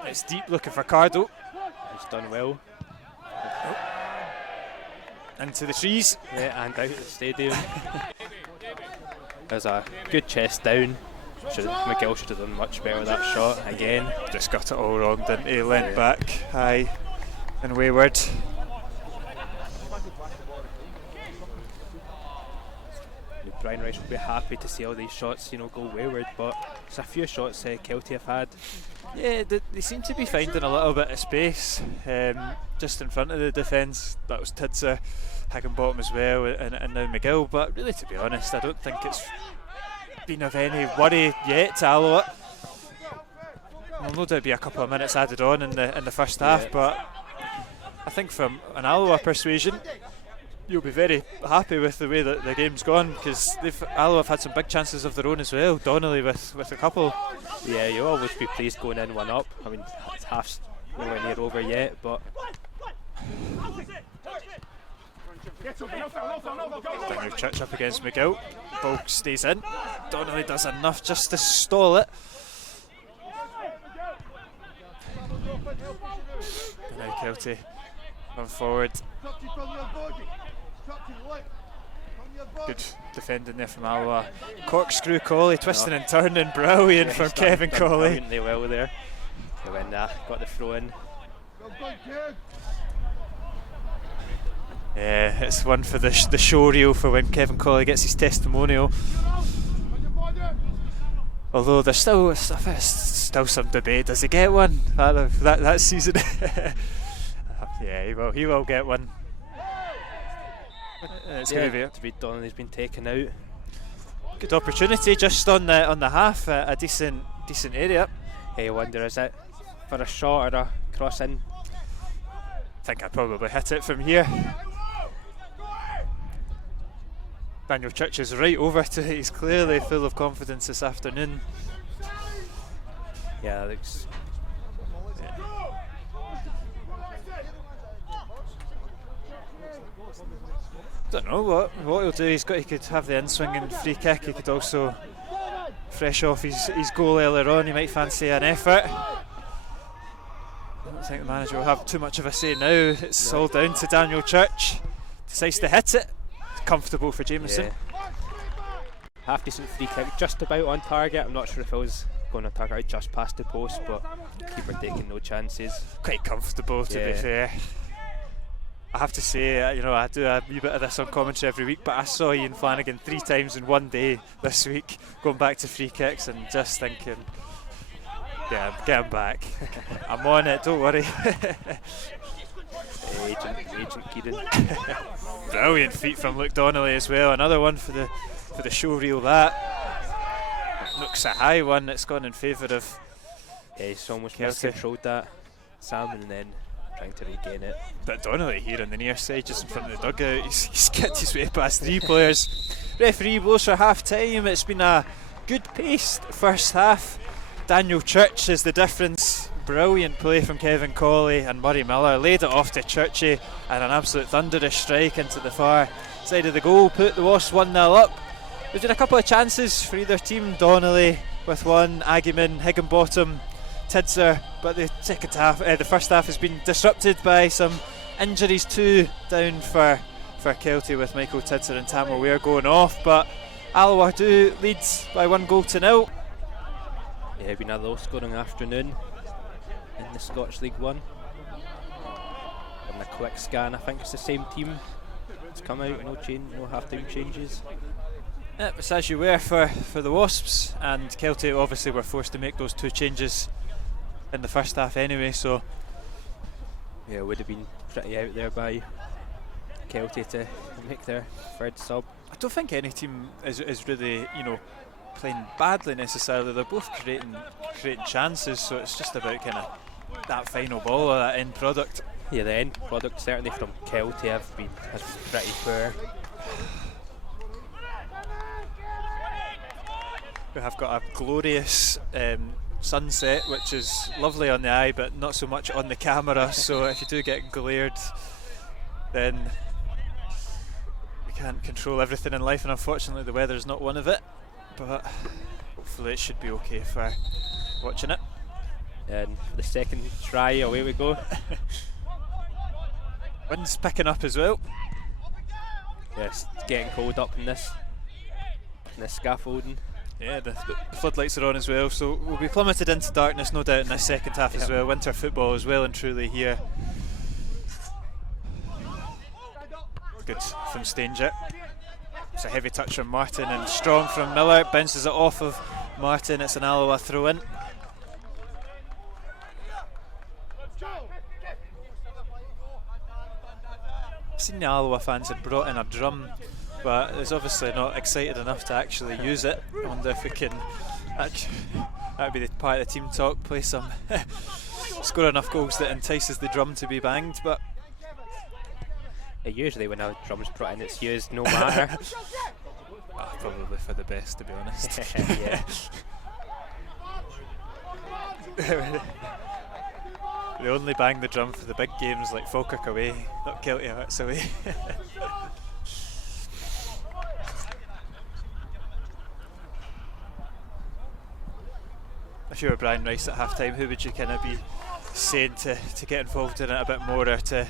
It's deep, looking for Cardo. He's done well. Into the trees. Yeah, and out of the stadium. There's a good chest down. McGill should have done much better with that shot again. Just got it all wrong, didn't he? Leant back high and wayward. Brian Rice will be happy to see all these shots, you know, go wayward, but there's a few shots Kelty have had. Yeah, they seem to be finding a little bit of space just in front of the defence. That was Tidser, Higginbottom as well, and now McGill. But really, to be honest, I don't think it's been of any worry yet to Alloa. Well, no doubt be a couple of minutes added on in the first half, but I think from an Alloa persuasion, you'll be very happy with the way that the game's gone, because Alloa have had some big chances of their own as well. Donnelly with a couple. Yeah, you'll always be pleased going in 1-up. I mean, half's nowhere near over yet, but Daniel Church up against McGill. Ball stays in. Donnelly does enough just to stall it. And now Kelty run forward. Good defending there from Alloa. Corkscrew Colley, twisting and turning, brilliant from Kevin Colley. Brilliantly well there. They went there, got the throw in. Yeah, it's one for the show reel for when Kevin Colley gets his testimonial. Although there's still some debate. Does he get one that season? Yeah, he will get one. It's going to be Donnelly's been taken out. Good opportunity just on the half, a decent area. Hey, I wonder, is it for a shot or a cross in? I think I probably hit it from here. Daniel Church is right over to it. He's clearly full of confidence this afternoon. Yeah, that looks. Don't know what he'll do. He could have the in-swinging free kick. He could also, fresh off his goal earlier on, he might fancy an effort. I don't think the manager will have too much of a say now. It's all down to Daniel Church. Decides to hit it. It's comfortable for Jameson. Yeah. Half decent free kick, just about on target. I'm not sure if it was going to target just past the post, but keeper taking no chances. Quite comfortable, to be fair. I have to say, I do a wee bit of this on commentary every week, but I saw Ian Flanagan 3 times in one day this week, going back to free kicks and just thinking, yeah, get him back. I'm on it, don't worry. Agent Kieran. Brilliant feat from Luke Donnelly as well. Another one for the show reel. That looks a high one. It's gone in favour of. Yeah, he's almost miscontrolled that, Sam, and then trying to regain it. But Donnelly here on the near side, just in front of the dugout. He's kicked his way past 3 players. Referee blows for half time. It's been a good paced first half. Daniel Church is the difference. Brilliant play from Kevin Colley, and Murray Miller laid it off to Churchy, and an absolute thunderous strike into the far side of the goal put the Wasps 1-0 up. There's been a couple of chances for either team. Donnelly with one, Agyeman, Higginbottom, Tidser, but the first half has been disrupted by some injuries too, down for Kelty with Michael Tidser and Tam O'Ware going off, but Alloa do lead by 1-0. Yeah, been a low scoring afternoon in the Scottish League One. And a quick scan, I think it's the same team. It's come out, no half-time changes. Yep, it's as you were for the Wasps, and Kelty obviously were forced to make those 2 changes in the first half anyway, so yeah, it would have been pretty out there by Kelty to make their 3rd sub. I don't think any team is really, playing badly necessarily. They're both creating chances, so it's just about kind of that final ball or that end product. Yeah, the end product certainly from Kelty has been pretty poor. We have got a glorious sunset, which is lovely on the eye but not so much on the camera, so if you do get glared, then you can't control everything in life, and unfortunately the weather is not one of it, but hopefully it should be okay for watching it. And for the second try, away we go. Wind's picking up as well. Yes, it's getting cold up in this scaffolding. Yeah, the floodlights are on as well, so we'll be plummeted into darkness no doubt in this second half as well. Winter football is well and truly here. Good from Stanger. It's a heavy touch from Martin and strong from Miller. Bounces it off of Martin. It's an Alloa throw in. I've seen the Alloa fans had brought in a drum, but it's obviously not excited enough to actually use it. I wonder if we can that would be the part of the team talk, play some score enough goals that entices the drum to be banged, but usually when a drum's brought in it's used no matter. Probably for the best, to be honest. Yeah. We only bang the drum for the big games like Falkirk away, not Kelty Hearts away. If you were Brian Rice at half time, who would you kind of be saying to get involved in it a bit more, or to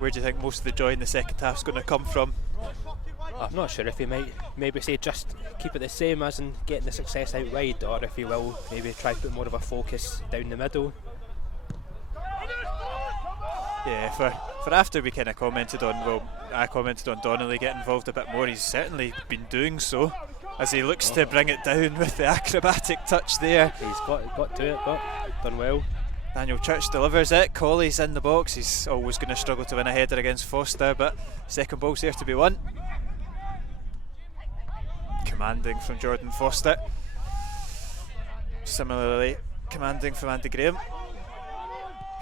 where do you think most of the joy in the second half is going to come from? I'm not sure if he might maybe say just keep it the same as in getting the success out wide, or if he will maybe try to put more of a focus down the middle. Yeah, for after we kind of commented on, well, I commented on Donnelly getting involved a bit more, he's certainly been doing so as he looks to bring it down with the acrobatic touch there. He's got to it, but done well. Daniel Church delivers it. Colley's in the box. He's always going to struggle to win a header against Foster, but second ball's here to be won. Commanding from Jordan Foster. Similarly, commanding from Andy Graham.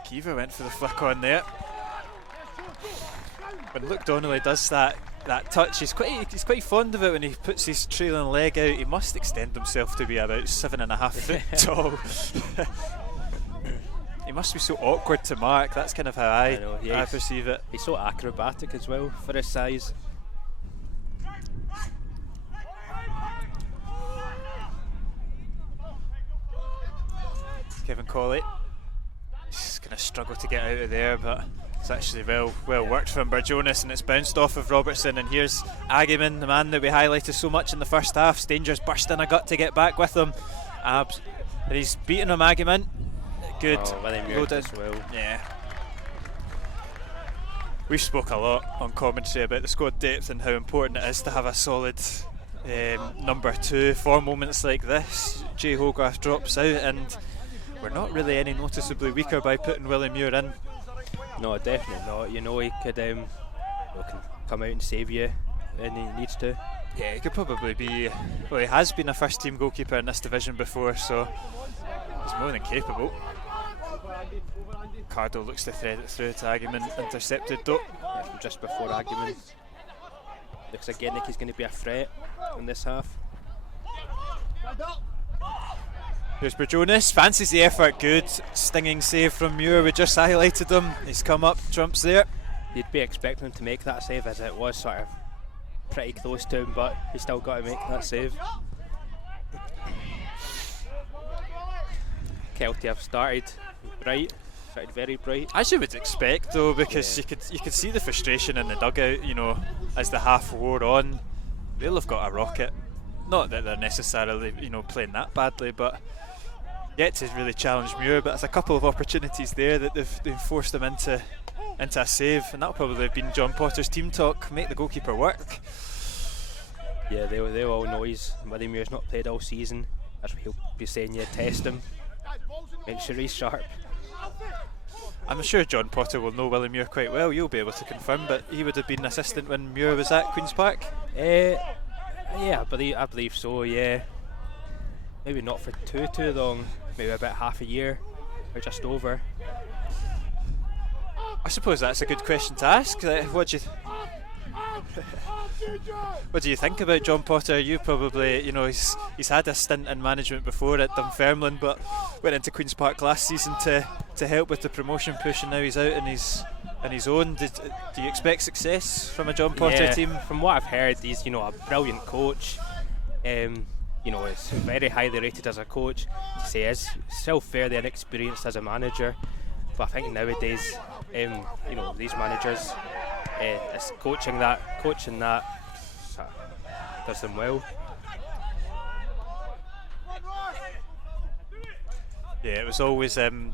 Kiva went for the flick on there. When Luke Donnelly does that touch, he's quite fond of it when he puts his trailing leg out. He must extend himself to be about 7.5 foot tall. He must be so awkward to mark. That's kind of how I perceive it. He's so acrobatic as well for his size. Kevin Colley, he's going to struggle to get out of there, but it's actually well worked from Burjonis, and it's bounced off of Robertson. And here's Agyeman, the man that we highlighted so much in the first half. Stanger's bursting a gut to get back with him. And he's beaten him, Agyeman. Good. Go down. Well. Yeah. We've spoke a lot on commentary about the squad depth and how important it is to have a solid number 2 for moments like this. Jay Hogarth drops out, and we're not really any noticeably weaker by putting Willie Muir in. No, definitely not. You know, he could can come out and save you when he needs to. Yeah, he could probably be. Well, he has been a first team goalkeeper in this division before, so he's more than capable. Cardo looks to thread it through to Agyeman, intercepted though. Yeah, from just before Agyeman. Looks again like he's going to be a threat in this half. Here's Burjonis, fancies the effort, good. Stinging save from Muir, we just highlighted him. He's come up, trumps there. You'd be expecting him to make that save, as it was sort of pretty close to him, but he still got to make that save. Kelty have started very bright. As you would expect though, because you could see the frustration in the dugout, you know, as the half wore on. They'll have got a rocket. Not that they're necessarily, you know, playing that badly, but yet to really challenge Muir. But there's a couple of opportunities there that they've forced them into a save, and that'll probably have been John Potter's team talk, make the goalkeeper work. Yeah, they all know Willie Muir's not played all season. That's what he'll be saying. You test him, make sure he's sharp. I'm sure John Potter will know Willie Muir quite well. You'll be able to confirm, but he would have been an assistant when Muir was at Queen's Park. Yeah, I believe so. Yeah, maybe not for too long. Maybe about half a year or just over. I suppose that's a good question to ask. What do you think about John Potter? You probably, you know, he's had a stint in management before at Dunfermline, but went into Queen's Park last season to help with the promotion push, and now he's out on his own. Do you expect success from a John Potter team? From what I've heard, he's, you know, a brilliant coach. You know, he's very highly rated as a coach. To say he's still fairly inexperienced as a manager, but I think nowadays, you know, these managers, it's coaching that does them well. Yeah, it was always him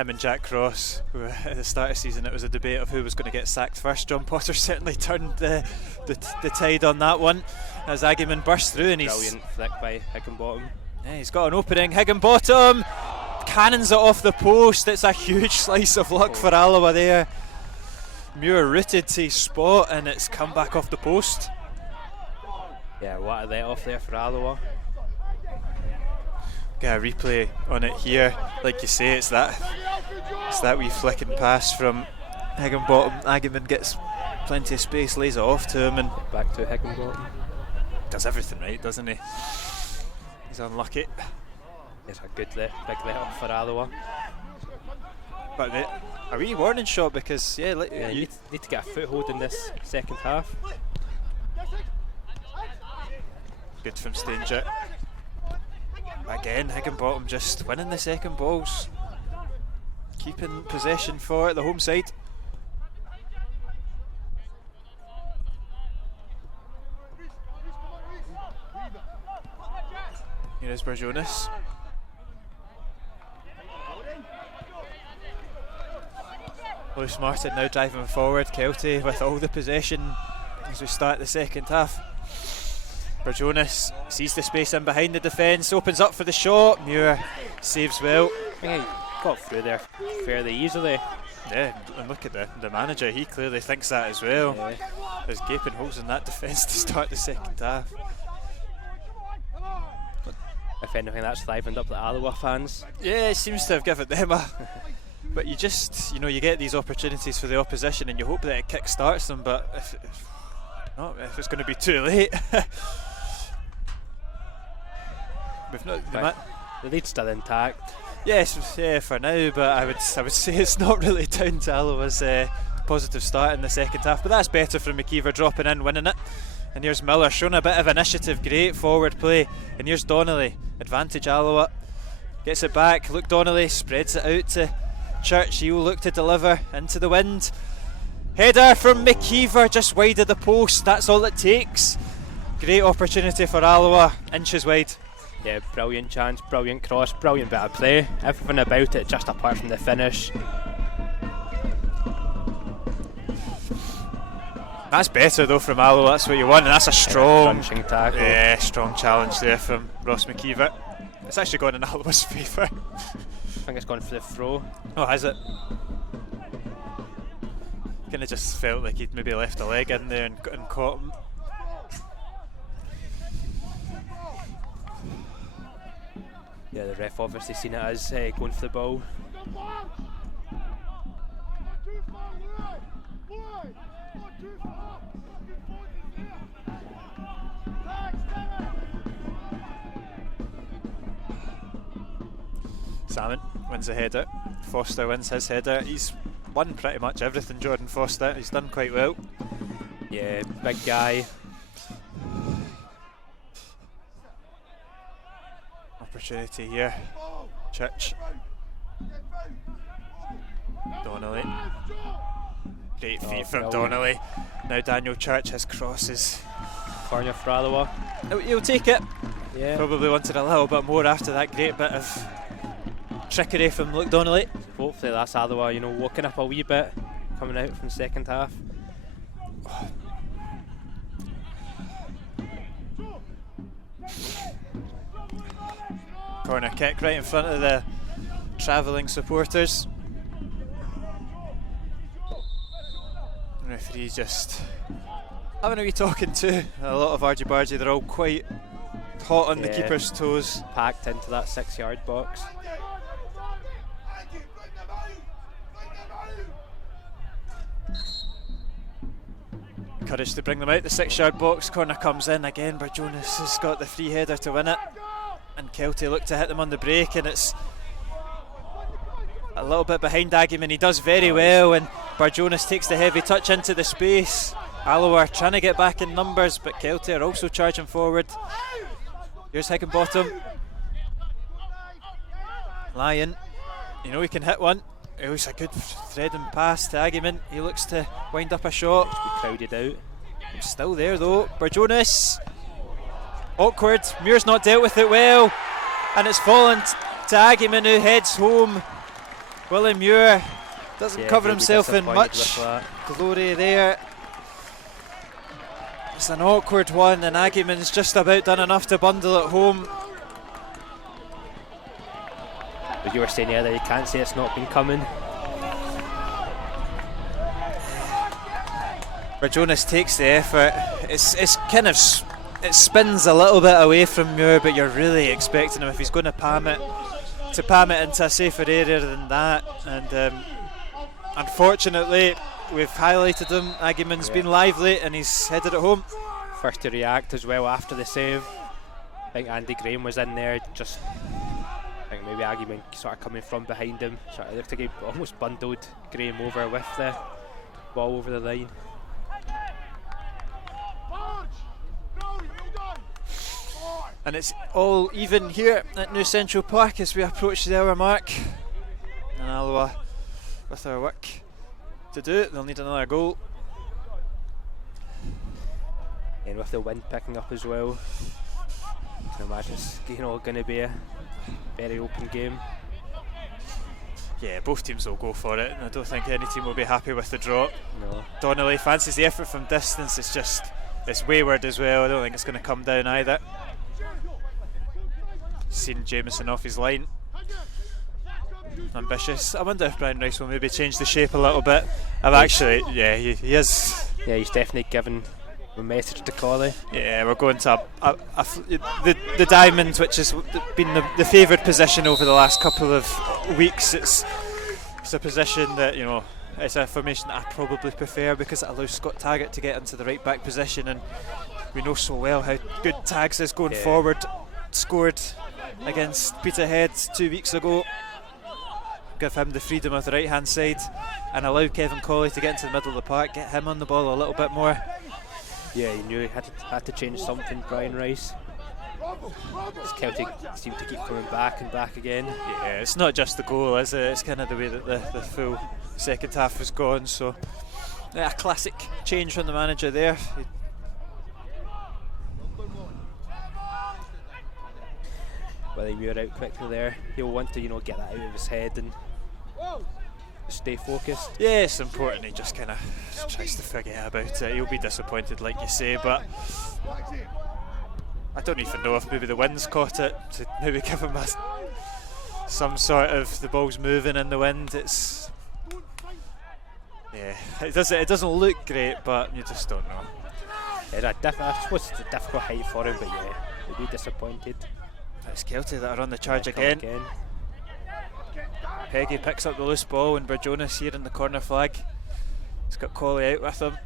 him and Jack Cross, who at the start of the season it was a debate of who was going to get sacked first. John Potter certainly turned the tide on that one as Agyeman burst through, and he's Brilliant flick by Higginbottom. Yeah, he's got an opening. Higginbottom cannons it off the post. It's a huge slice of luck for Alloa there. Muir rooted to his spot and it's come back off the post. Yeah, what a let off there for Alloa. Get a replay on it here. Like you say, it's that wee flicking pass from Higginbottom. Agyeman gets plenty of space, lays it off to him, and Back to Higginbottom. does everything right, doesn't he? He's unlucky. It's a good big let off for Alloa. But a wee warning shot because You need to get a foothold in this second half. good from Stanger. Again, Higginbottom just winning the second balls, keeping possession for the home side. Here is Barjonas. Lewis Martin now driving forward. Kelty with all the possession as we start the second half. Barjonas sees the space in behind the defence, opens up for the shot. Muir saves well. I think he got through there fairly easily. Yeah, and look at the manager, he clearly thinks that as well. Yeah. There's gaping holes in that defence to start the second half. If anything, that's livened up the Alloa fans. Yeah, it seems to have given them a... But you just, you get these opportunities for the opposition and you hope that it kick-starts them, but if it's going to be too late. We've not... The lead's still intact. Yes, yeah, for now, but I would say it's not really down to Alloa's positive start in the second half, but that's better from McKeever dropping in, winning it. And here's Miller showing a bit of initiative, great forward play. And here's Donnelly, advantage Alloa, gets it back. Luke Donnelly spreads it out to Church, he will look to deliver into the wind. Header from McKeever, just wide of the post, that's all it takes. Great opportunity for Alloa, inches wide. Yeah, brilliant chance, brilliant cross, brilliant bit of play. Everything about it, just apart from the finish. That's better though from Alloa, that's what you want, and that's a strong crunching tackle. Yeah, strong challenge there from Ross McKeever. It's actually gone in Alloa's favour. I think it's gone for the throw. Oh, has it? Kinda just felt like he'd maybe left a leg in there and caught him. Yeah, the ref obviously seen it as going for the ball. Salmon wins the header. Foster wins his header. He's won pretty much everything, Jordan Foster. He's done quite well. Yeah, big guy. Opportunity here. Church. Donnelly. Great feet from brilliant. Donnelly. Now Daniel Church has crosses. Corner for Alloa. He'll take it. Yeah. Probably wanted a little bit more after that great bit of trickery from Luke Donnelly. Hopefully that's Alloa, walking up a wee bit, coming out from the second half. Corner kick right in front of the travelling supporters. Referee's just having a wee talking to. A lot of argy-bargy, they're all quite hot on the Yeah. keeper's toes. Packed into that 6-yard box. Courage to bring them out the 6-yard box. Corner comes in again. Barjonas has got the free header to win it, and Kelty look to hit them on the break, and it's a little bit behind Agyeman. He does very well, and Barjonas takes the heavy touch into the space. Alloa are trying to get back in numbers, but Kelty are also charging forward. Here's Higginbottom. Lyon, he can hit one. Oh, it's a good threading pass to Agyeman. He looks to wind up a shot. Crowded out. Still there though. Barjonas. Awkward. Muir's not dealt with it well. And it's fallen to Agyeman, who heads home. Willie Muir doesn't cover he'll be himself in disappointed much with that. glory there. It's an awkward one, and Agyeman's just about done enough to bundle it home. But you were saying earlier, you can't say it's not been coming. Where Jonas takes the effort, it's kind of it spins a little bit away from Muir, but you're really expecting him, if he's going to palm it into a safer area than that. And unfortunately, we've highlighted him. Agyeman's been lively and he's headed it home. First to react as well after the save. I think Andy Graham was in there, just I think maybe Agyeman sort of coming from behind him. Sort of looked like he almost bundled Graham over with the ball over the line. And it's all even here at New Central Park as we approach the hour mark. And Alloa with our work to do. They'll need another goal. And with the wind picking up as well, I can imagine it's going to be a very open game. Yeah, both teams will go for it, and I don't think any team will be happy with the draw. No. Donnelly fancies the effort from distance. It's wayward as well. I don't think it's going to come down either. Seen Jameson off his line. Ambitious. I wonder if Brian Rice will maybe change the shape a little bit. He is. Yeah, he's definitely given a message to Colley. Yeah, we're going to the diamond, which has been the favoured position over the last couple of weeks. It's a position that, it's a formation that I probably prefer because it allows Scott Taggart to get into the right back position, and we know so well how good Tags is going forward. Scored against Peterhead 2 weeks ago. Give him the freedom of the right hand side and allow Kevin Colley to get into the middle of the park, get him on the ball a little bit more. Yeah, he knew he had to change something, Brian Rice. Kelty seemed to keep coming back and back again. Yeah, it's not just the goal, is it? It's kind of the way that the full second half has gone. So, a classic change from the manager there. Well, he Muir out quickly there. He'll want to, get that out of his head and stay focused. Yeah, it's important. He just kind of tries to forget about it. He'll be disappointed, like you say, but I don't even know if maybe the wind's caught it to maybe give him some sort of the ball's moving in the wind. It doesn't look great, but you just don't know. Yeah, I suppose it's a difficult height for him, but yeah, he'll be disappointed. It's Kelty that are on the charge again. Peggy picks up the loose ball and Jonas here in the corner flag. He's got Colley out with him.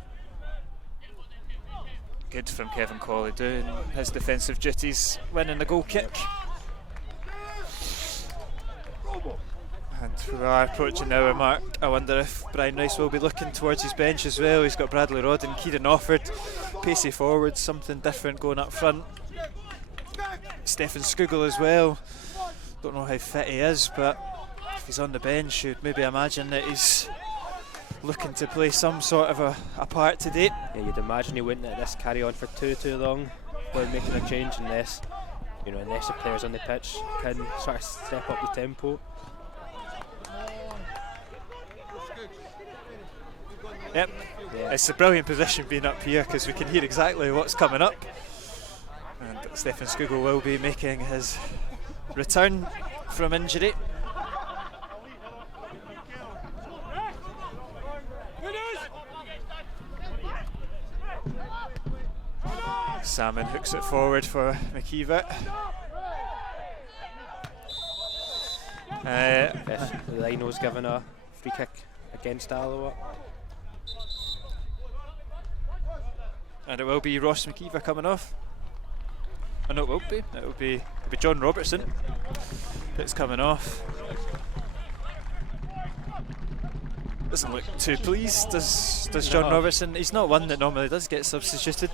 Good from Kevin Colley doing his defensive duties, winning the goal kick. And we are approaching the hour mark. I wonder if Brian Rice will be looking towards his bench as well. He's got Bradley Rod and Kieran Offord. Pacey forward, something different going up front. Stefan Skugel as well. Don't know how fit he is, but if he's on the bench, you'd maybe imagine that he's looking to play some sort of a part today. Yeah, you'd imagine he wouldn't let this carry on for too long without making a change unless the players on the pitch can sort of step up the tempo. Yep, yeah. It's a brilliant position being up here because we can hear exactly what's coming up. And Stefan Skugel will be making his return from injury. Salmon hooks it forward for McKeever. Lino's given a free kick against Alloa. And it will be Ross McKeever coming off. Oh no, it won't be. It'll be John Robertson that's coming off. Doesn't look too pleased, does John Robertson? He's not one that normally does get substituted.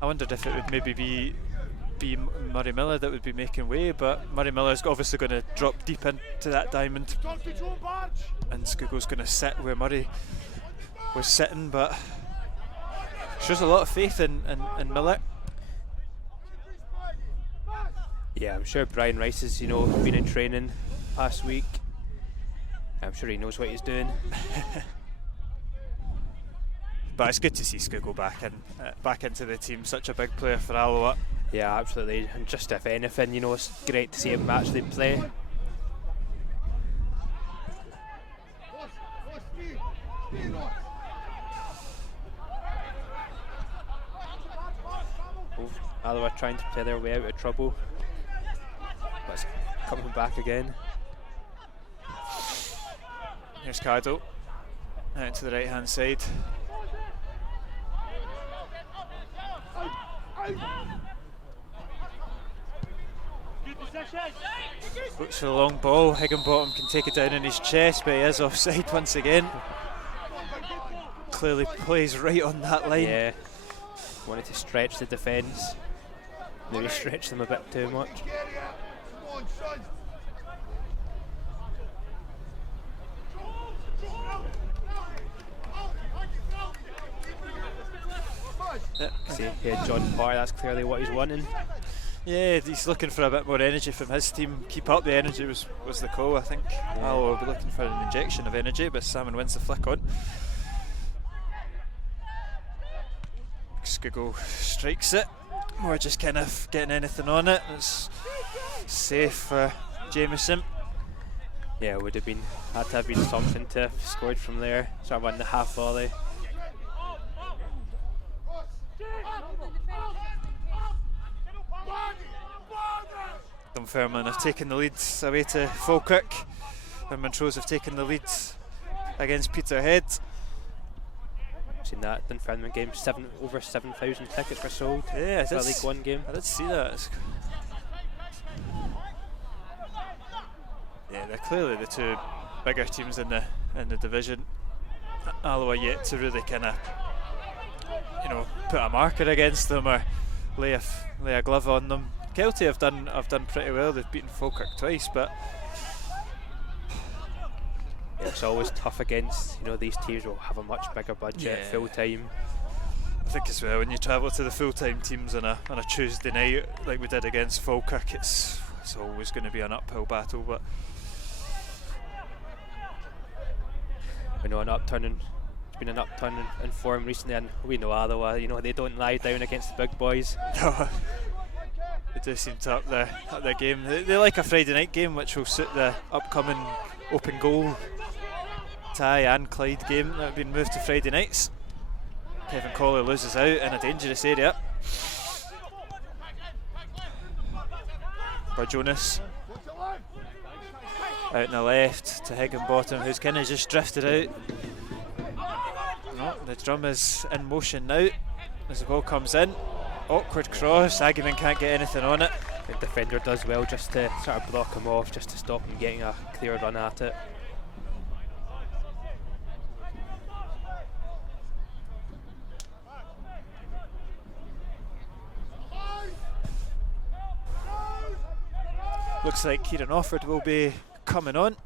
I wondered if it would maybe be Murray Miller that would be making way, but Murray Miller's obviously going to drop deep into that diamond, and Skugel's going to sit where Murray was sitting, but shows a lot of faith in Miller. Yeah, I'm sure Brian Rice has, been in training past week. I'm sure he knows what he's doing. But it's good to see Skuggo back into the team. Such a big player for Alloa. Yeah, absolutely. And just if anything, you know, it's great to see him actually play. Alloa trying to play their way out of trouble. But it's coming back again. Here's Cardo. Out to the right hand side. Looks for the long ball. Higginbottom can take it down in his chest, but he is offside once again. Clearly plays right on that line. Yeah, wanted to stretch the defence. Maybe stretch them a bit too much. See, yeah, John Parr, that's clearly what he's wanting. Yeah, he's looking for a bit more energy from his team. Keep up the energy was the call, I think. Alloa will be looking for an injection of energy, but Salmon wins the flick on. Skuggo strikes it. We're just kind of getting anything on it. It's safe for Jameson. Yeah, it would have been, had to have been something to have scored from there. Sort of on the half volley. Dunfermline have taken the lead away to Falkirk, and Montrose have taken the lead against Peterhead. Seen that Dunfermline game, over 7,000 tickets were sold. Yeah, for a League One game. I did see that. Yeah, they're clearly the two bigger teams in the division. Alloa yet to really kind of, you know, put a marker against them or lay a glove on them. Kelty have done pretty well. They've beaten Falkirk twice, but yeah, it's always tough against, you know, these teams will have a much bigger budget, full time. I think as well when you travel to the full-time teams on a Tuesday night like we did against Falkirk, it's always going to be an uphill battle. But we know it's been an upturn in form recently, and we know Alloa, you know, they don't lie down against the big boys. No, they do seem to up their game. They like a Friday night game, which will suit the upcoming open goal tie and Clyde game that have been moved to Friday nights. Kevin Colley loses out in a dangerous area. For Jonas. Out in the left to Higginbottom, who's kind of just drifted out. No, the drum is in motion now as the ball comes in. Awkward cross, Agaman can't get anything on it. The defender does well just to sort of block him off, just to stop him getting a clear run at it. Looks like Kieran Offord will be coming on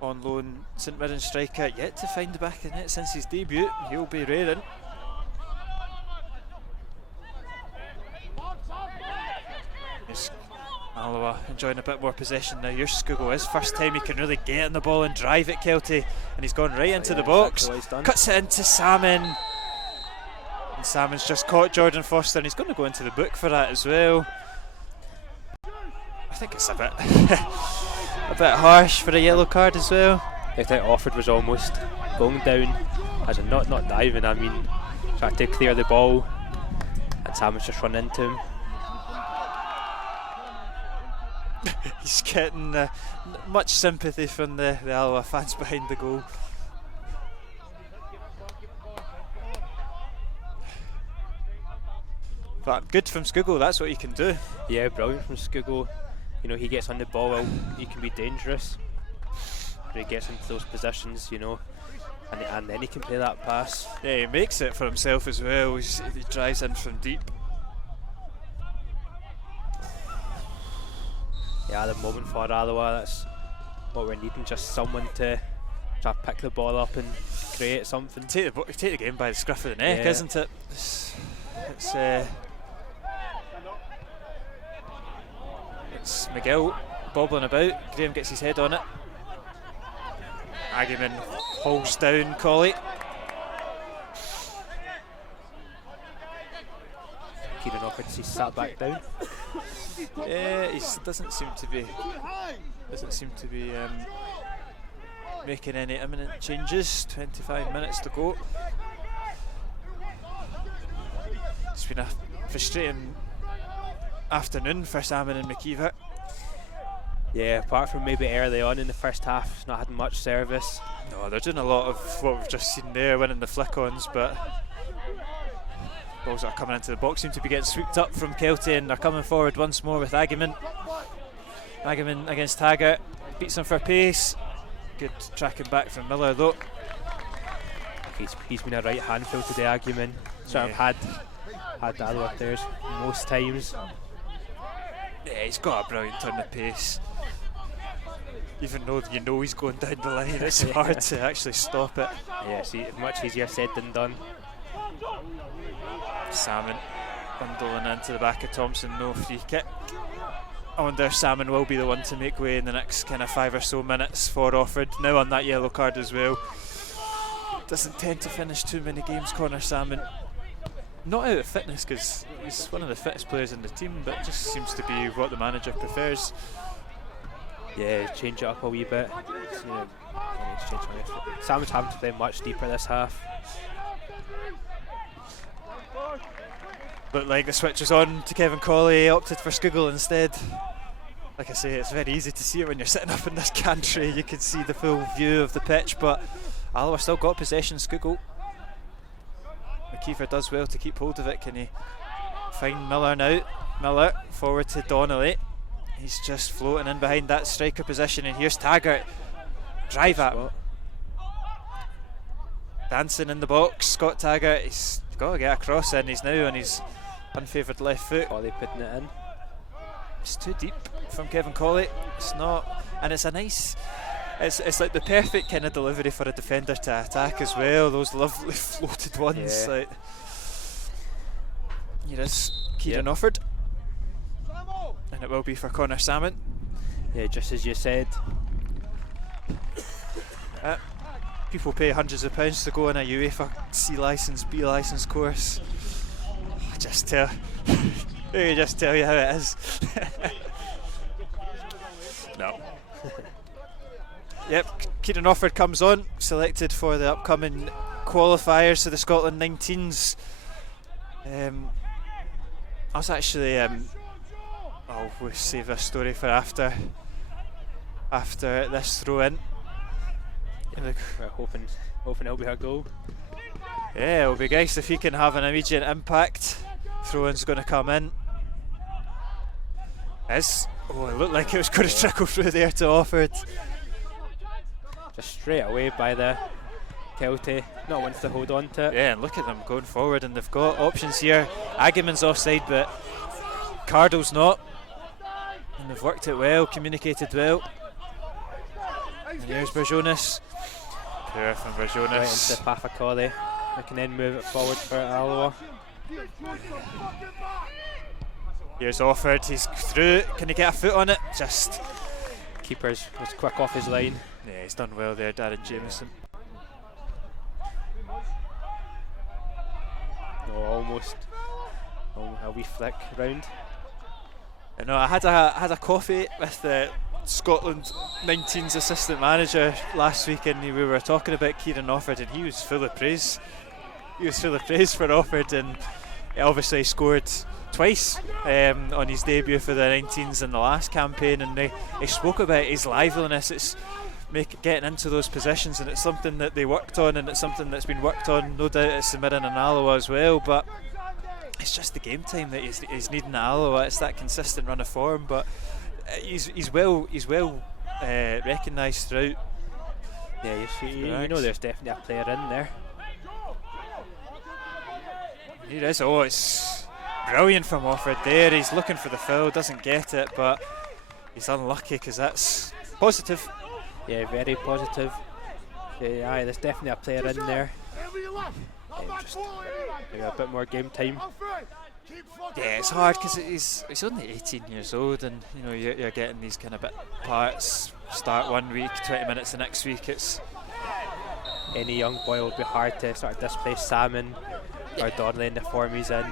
loan. St Mirren striker yet to find the back of the net since his debut. He'll be raring. Alloa enjoying a bit more possession now. Here's Skuggo, his first time he can really get on the ball and drive at Kelty, and he's gone right into the box. Cuts it into Salmon, and Salmon's just caught Jordan Foster, and he's going to go into the book for that as well. I think it's a bit a bit harsh for a yellow card as well. I think Offord was almost going down, as in not diving, I mean trying to clear the ball, and Salmon's just run into him. He's getting much sympathy from the Alloa fans behind the goal. But good from Skuggo, that's what he can do. Yeah, brilliant from Skuggo. You know, he gets on the ball, well, he can be dangerous. But he gets into those positions, you know, and then he can play that pass. Yeah, he makes it for himself as well. He drives in from deep. Yeah, the moment for Alloa, that's what we're needing, just someone to try to pick the ball up and create something. Take the game by the scruff of the neck, isn't it? It's It's McGill bobbling about. Graham gets his head on it. Agyeman holds down Colley. Kieran Offord, he's sat back down. Yeah, he doesn't seem to be making any imminent changes. 25 minutes to go. It's been a frustrating afternoon for Salmon and McKeever. Yeah, apart from maybe early on in the first half, it's not had much service. No, they're doing a lot of what we've just seen there, winning the flick-ons, but balls that are coming into the box seem to be getting swooped up from Kelty, and they're coming forward once more with Agyeman. Agyeman against Taggart, beats him for pace. Good tracking back from Miller though. He's been a right handful today, Agyeman. Sort of had Alloa players most times. Yeah, he's got a brilliant turn of pace. Even though you know he's going down the line, it's hard to actually stop it. Yeah, see, much easier said than done. Salmon bundling into the back of Thompson, no free kick. I wonder if Salmon will be the one to make way in the next kind of 5 or so minutes for Offord. Now on that yellow card as well. Doesn't tend to finish too many games, Connor Salmon. Not out of fitness, because he's one of the fittest players in the team, but just seems to be what the manager prefers. Yeah, change it up a wee bit. Salmon's having to play much deeper this half. Looked like the switch was on to Kevin Colley, opted for Skugel instead. Like I say, it's very easy to see it when you're sitting up in this gantry. You can see the full view of the pitch, but Alloa still got possession. Skugel. McKeever does well to keep hold of it. Can he find Miller now? Miller forward to Donnelly. He's just floating in behind that striker position, and here's Taggart. Drive at him. Dancing in the box, Scott Taggart. He's got to get a cross in. He's now on his unfavoured left foot. Colley putting it in. It's too deep from Kevin Colley. It's not, and it's a nice. It's like the perfect kind of delivery for a defender to attack as well. Those lovely floated ones. Yeah. Like, here is Kieran Offord, and it will be for Connor Salmon. Yeah, just as you said. People pay hundreds of pounds to go on a UEFA C licence, B licence course. Just tell you how it is. No. Yep, Kieran Offord comes on, selected for the upcoming qualifiers to the Scotland 19s. I was actually, we'll save this story for after this throw in. Yeah, we're hoping it'll be a goal. Yeah, it'll be nice if he can have an immediate impact. Throw-in's going to come in. It looked like it was going to trickle through there to Offord. Just straight away by the Kelty. Not wants to hold on to it. Yeah, and look at them going forward, and they've got options here. Agyeman's offside, but Cardle's not. And they've worked it well, communicated well. And here's Berjonas. Poor from Berjonas. Right into the path of Colley. They can then move it forward for Alloa. Here's Offord, he's through. Can he get a foot on it? Just. Keeper's was quick off his line. Yeah, he's done well there, Darren Jameson. Oh, almost. Oh, a wee flick round. I know, I had a coffee with the Scotland 19's assistant manager last week, and we were talking about Kieran Offord, and he was full of praise. He was full of praise for Offord, and he obviously scored twice on his debut for the 19s in the last campaign, and he spoke about his liveliness. It's getting into those positions, and it's something that they worked on, and it's something that's been worked on, no doubt, at St Mirren and Alloa as well, but it's just the game time that he's needing at Alloa. It's that consistent run of form, but he's well recognised throughout. Yeah, you know there's definitely a player in there. Here is. Oh, it's brilliant from Offord there. He's looking for the foul, doesn't get it, but he's unlucky because that's positive. Yeah, very positive. Yeah, there's definitely a player in there. Just maybe a bit more game time. Yeah, it's hard because he's only 18 years old, and you know you're getting these kind of bit parts. Start one week, 20 minutes the next week. It's any young boy will be hard to sort of displace Salmon or Donnelly in the form he's in.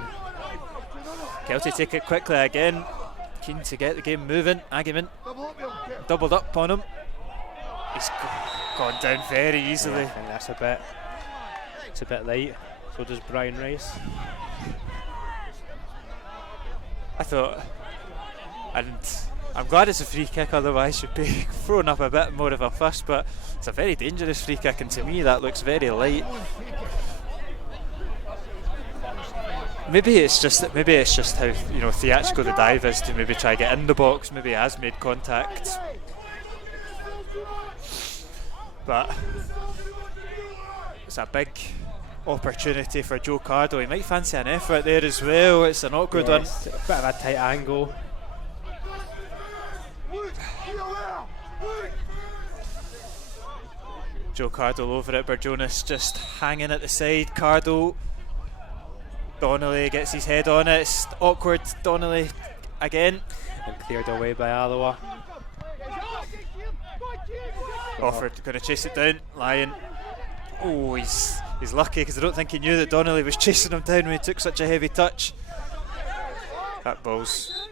Kelty take it quickly again, keen to get the game moving. Agyeman doubled up on him. He's gone down very easily. Yeah, I think it's a bit light. So does Brian Rice. I thought, and I'm glad it's a free kick, otherwise should be thrown up a bit more of a fuss, but it's a very dangerous free kick, and to me that looks very light. Maybe it's just how, you know, theatrical the dive is to maybe try to get in the box. Maybe he has made contact, but it's a big opportunity for Joe Cardo. He might fancy an effort there as well. It's an awkward one. It's a bit of a tight angle. Joe Cardo over it, Burjonas just hanging at the side. Cardo, Donnelly gets his head on it. It's awkward. Donnelly again. And cleared away by Alloa. Offord going to chase it down. Lyon. Oh, he's lucky because I don't think he knew that Donnelly was chasing him down when he took such a heavy touch. That ball's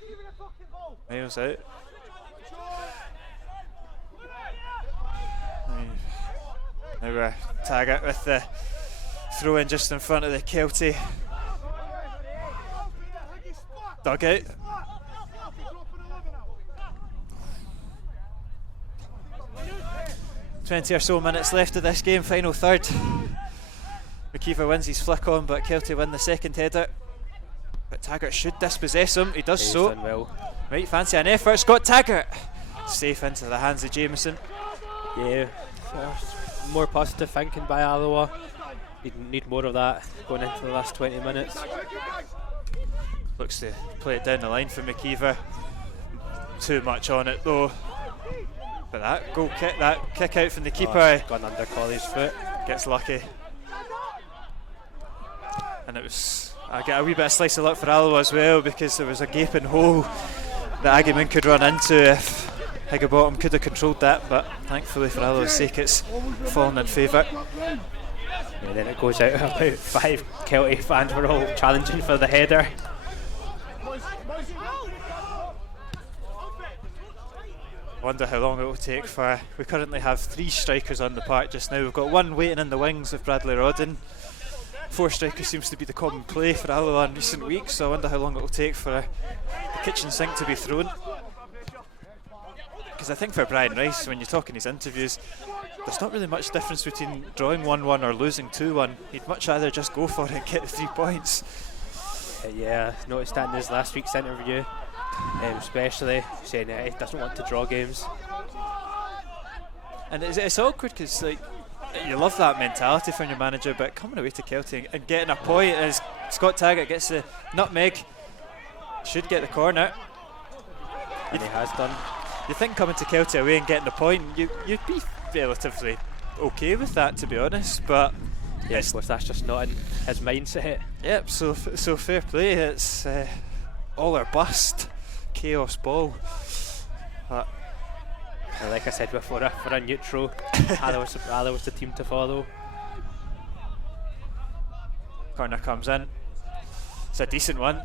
miles out. Now we're Taggart with the throw in just in front of the Kelty dugout. "20 or so minutes left of this game, final third." McKeever wins his flick on, but Kelty win the second header. But Taggart should dispossess him. He does so. Done well. Might fancy an effort. Scott Taggart safe into the hands of Jameson. Yeah, more positive thinking by Alloa. Need more of that going into the last 20 minutes. Looks to play it down the line for McKeever. Too much on it though. But that goal kick, that kick out from the keeper, Gone under Colley's foot. gets lucky. And it was, I get a wee bit of slice of luck for Alloa as well, because there was a gaping hole that Agyeman could run into if Higginbottom could have controlled that, but thankfully for Alloa's sake it's fallen in favour. And then it goes out. About 5 Kelty fans were all challenging for the header. I wonder how long it will take for. We currently have 3 strikers on the park just now. We've got 1 waiting in the wings with Bradley Rodden. 4 strikers seems to be the common play for Alloa in recent weeks, so I wonder how long it will take for the kitchen sink to be thrown. Because I think for Brian Rice, when you talk in his interviews, there's not really much difference between drawing 1-1 or losing 2-1. He'd much rather just go for it and get the 3 points. Yeah, noticed that in his last week's interview, especially saying that he doesn't want to draw games. And it's awkward because, like, you love that mentality from your manager, but coming away to Kelty and getting a point as Scott Taggart gets the nutmeg, should get the corner. And he has done. You think coming to Kelty away and getting the point, you'd be relatively okay with that, to be honest, but Yeah, of course, that's just not in his mindset. yep, so fair play. It's all or bust, chaos ball. But And like I said before, for a neutral, Alloa was the team to follow. corner comes in. It's a decent one.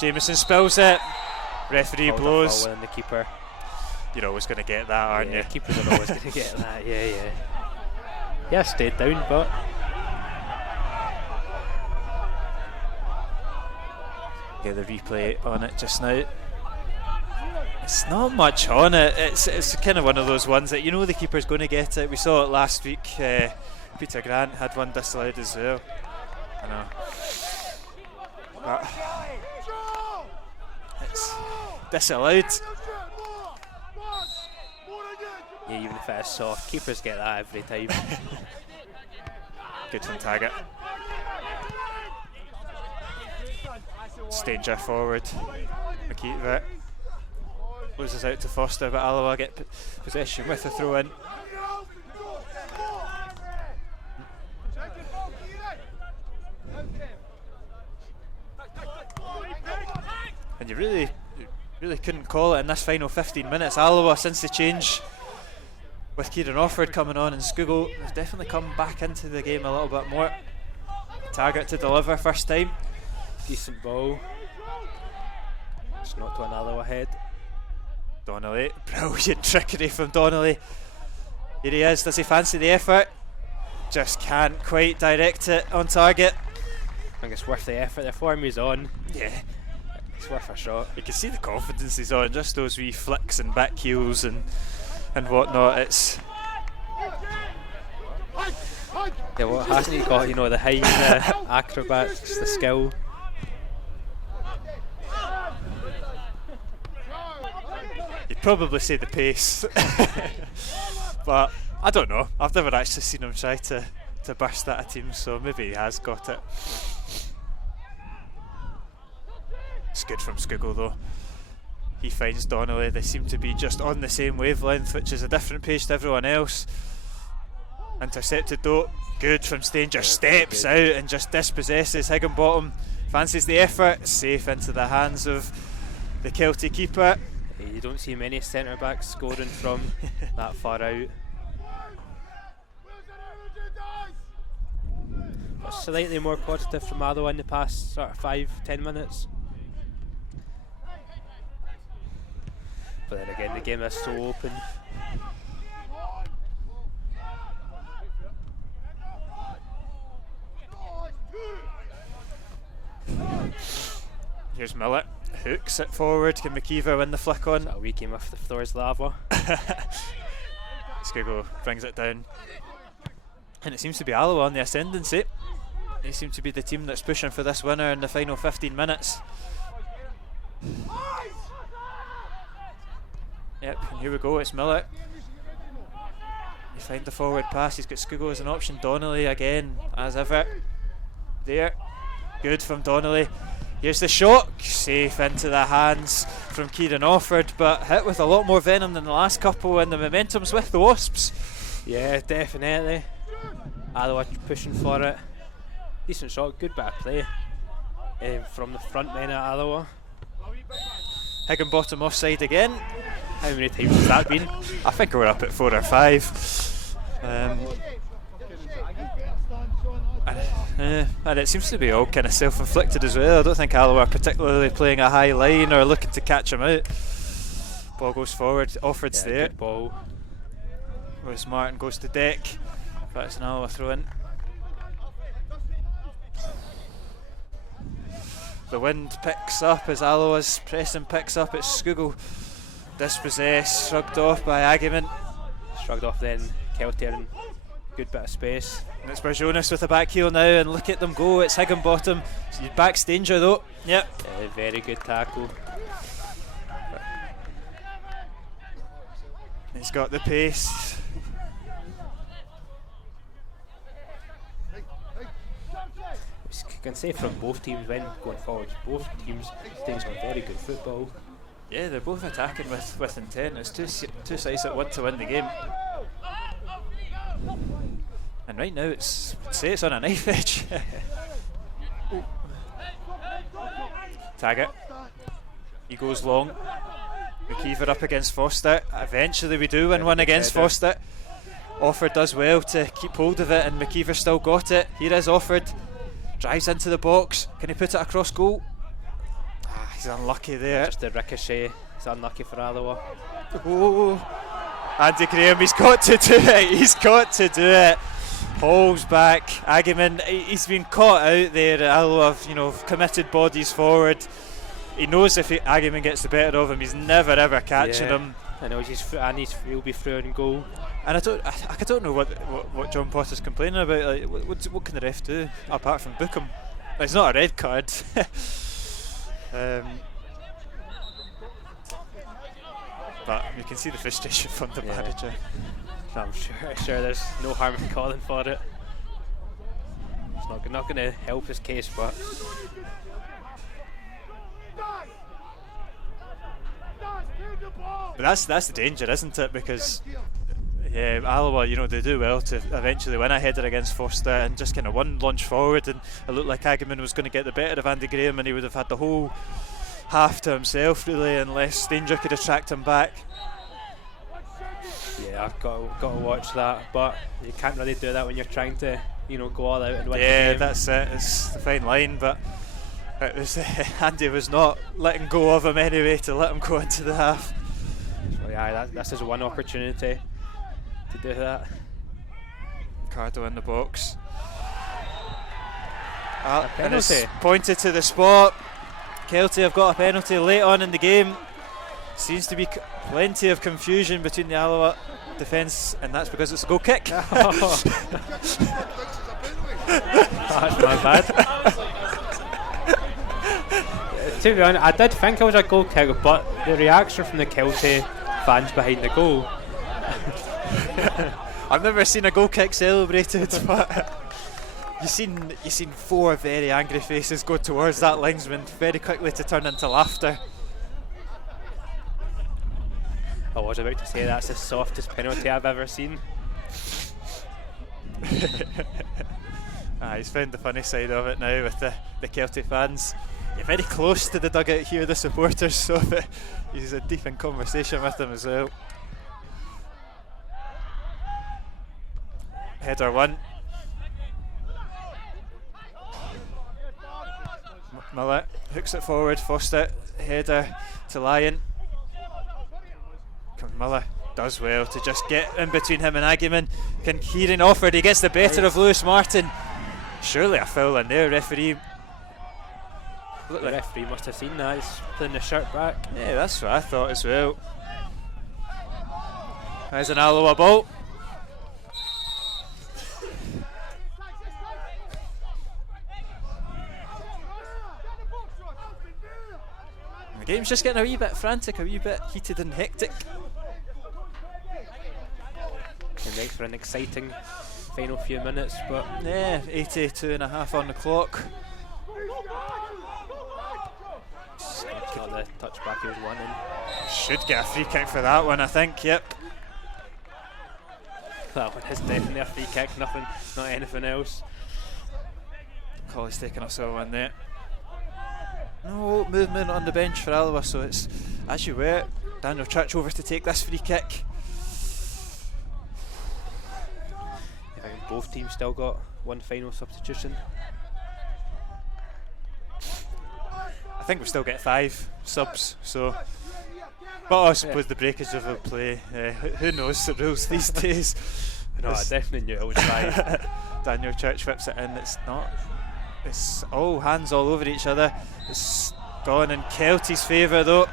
Jameson spills it. Referee Called a blows. foul on the keeper. You're always going to get that, aren't you? Keepers are always going to get that. Yeah. Yeah, stayed down, but Yeah, the replay on it just now. It's not much on it. It's kind of one of those ones that you know the keeper's going to get it. We saw it last week. Peter Grant had one disallowed as well. I know. But it's disallowed. yeah, even if it is soft, keepers get that every time. Good from Taggart. Stanger forward. McKeever loses out to Foster, but Alloa get possession with the throw in. And you really couldn't call it in this final 15 minutes. Alloa, since the change with Kieran Offord coming on and Skugel, have definitely come back into the game a little bit more. Target to deliver first time. Decent ball. It's not to an Alloa head. Donnelly, brilliant trickery from Donnelly. Here he is, does he fancy the effort? Just can't quite direct it on target. I think it's worth the effort. The form he's on, Yeah, it's worth a shot. you can see the confidence he's on, just those wee flicks and back heels and whatnot. It's Yeah, what hasn't he got? You know, the height, the acrobats, the skill. You'd probably say the pace, but I don't know. I've never actually seen him try to burst at a team, so maybe he has got it. It's good from Skugel though. He finds Donnelly. They seem to be just on the same wavelength, which is a different pace to everyone else. Intercepted though. Good from Stanger. Steps out and just dispossesses Higginbottom. Fancies the effort. Safe into the hands of the Kelty keeper. You don't see many centre backs scoring from that far out. But slightly more positive from Alloa in the past sort of 5-10 minutes. But then again, the game is so open. Here's Millett. Hooks it forward. Can McKeever win the flick on? That wee game off the floor is lava. Skugel brings it down. And it seems to be Alloa on the ascendancy. They seem to be the team that's pushing for this winner in the final 15 minutes. Yep, and here we go, it's Millett. You find the forward pass, he's got Skugel as an option. Donnelly again, as ever. There, good from Donnelly. Here's the shot, safe into the hands from Kieran Offord, but hit with a lot more venom than the last couple, and the momentum's with the Wasps. Yeah, definitely. Alloa pushing for it. Decent shot, good bit of play from the front men at Alloa. Higginbottom offside again. How many times has that been? I think we're up at 4 or 5. And it seems to be all kind of self-inflicted as well. I don't think Alloa are particularly playing a high line or looking to catch him out. Ball goes forward, Offord's there. Good ball. Lewis Martin goes to deck. That's an Alloa throw in. The wind picks up as Alloa's pressing picks up. It's Skugel dispossessed, shrugged off by Agyeman. Shrugged off then, Kelty in good bit of space. And it's Jonas with a back heel now, and look at them go. It's Higginbottom. He's back Stanger though. Yep. Very good tackle. He's got the pace. You can say from both teams when going forward, both teams playing some very good football. Yeah, they're both attacking with intent. It's two sides that want to win the game. And right now it's on a knife edge. Tag it. He goes long. McKeever up against Foster. Eventually we do win one against Foster. Offord does well to keep hold of it, and McKeever still got it. Here is Offord. Drives into the box. Can he put it across goal? He's unlucky there. Just a ricochet. It's unlucky for Alloa. Oh, Andy Graham, he's got to do it. He's got to do it. Hauls back. Agyeman, he's been caught out there. Alloa have, committed bodies forward. He knows if Agyeman gets the better of him, he's never ever catching him. I know he'll be through in goal. And I don't know what John Potter's complaining about. Like, what can the ref do apart from book him? It's not a red card. But you can see the frustration from the manager. I'm sure there's no harm in calling for it. It's not going to help his case, but that's the danger, isn't it? Because Alloa, they do well to eventually win a header against Foster, and just kind of one launch forward, and it looked like Agyeman was going to get the better of Andy Graham, and he would have had the whole half to himself really, unless danger could attract him back. Yeah, I've got to watch that, but you can't really do that when you're trying to, go all out and win the Yeah, game. that's it. It's the fine line, but it was Andy was not letting go of him anyway to let him go into the half. So yeah, this is one opportunity to do that. Cardo in the box. A And it's penalty. pointed to the spot. Kelty have got a penalty late on in the game. Seems to be plenty of confusion between the Alloa defence, and that's because it's a goal kick. That's my bad. To be honest, I did think it was a goal kick, but the reaction from the Kelty fans behind the goal. I've never seen a goal kick celebrated, but you seen 4 very angry faces go towards that linesman very quickly to turn into laughter. I was about to say that's the softest penalty I've ever seen. He's found the funny side of it now with the Kelty fans. You're very close to the dugout here, the supporters, so he's a deep in conversation with them as well. Header 1. Miller hooks it forward, Foster, header to Lyon. Miller does well to just get in between him and Agyeman. Can Kieran offered, he gets the better of Lewis Martin. Surely a foul in there, referee. The referee must have seen that, he's putting the shirt back. Yeah, that's what I thought as well. There's an Alloa ball. The game's just getting a wee bit frantic, a wee bit heated and hectic. It makes for an exciting final few minutes, but yeah, 82.5 on the clock. Not the touchback he was wanting. Should get a free kick for that one, I think, yep. That one is definitely a free kick, nothing, not anything else. Colley's taking us over in there. No movement on the bench for Alloa, so it's as you were. Daniel Church over to take this free kick. I think both teams still got one final substitution. I think we still get 5 subs, so. But I suppose the breakage of the play, who knows the rules these days. No, I definitely knew it was 5. Daniel Church whips it in, it's not. It's all hands all over each other. It's gone in Kelty's favour though.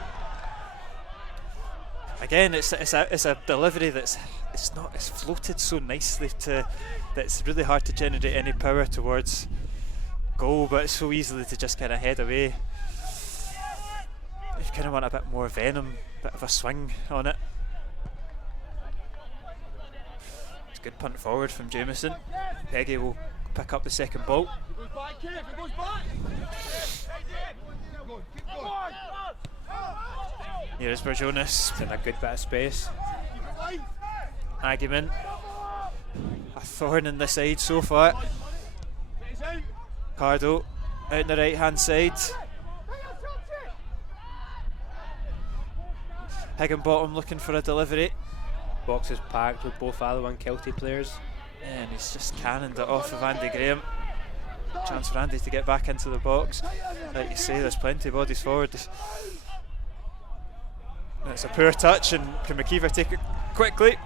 Again, it's a delivery that's it's floated so nicely that it's really hard to generate any power towards goal, but it's so easily to just kind of head away. You kind of want a bit more venom, a bit of a swing on it. It's a good punt forward from Jameson. Peggy will pick up the second ball. Here is Jonas. In a good bit of space. Agyeman, a thorn in the side so far. Cardo out on the right hand side. Higginbottom looking for a delivery. Box is packed with both Alloa and Kelty players. Yeah, and he's just cannoned it off of Andy Graham. Chance for Andy to get back into the box. Like you say, there's plenty of bodies forward. It's a poor touch, and can McKeever take it quickly?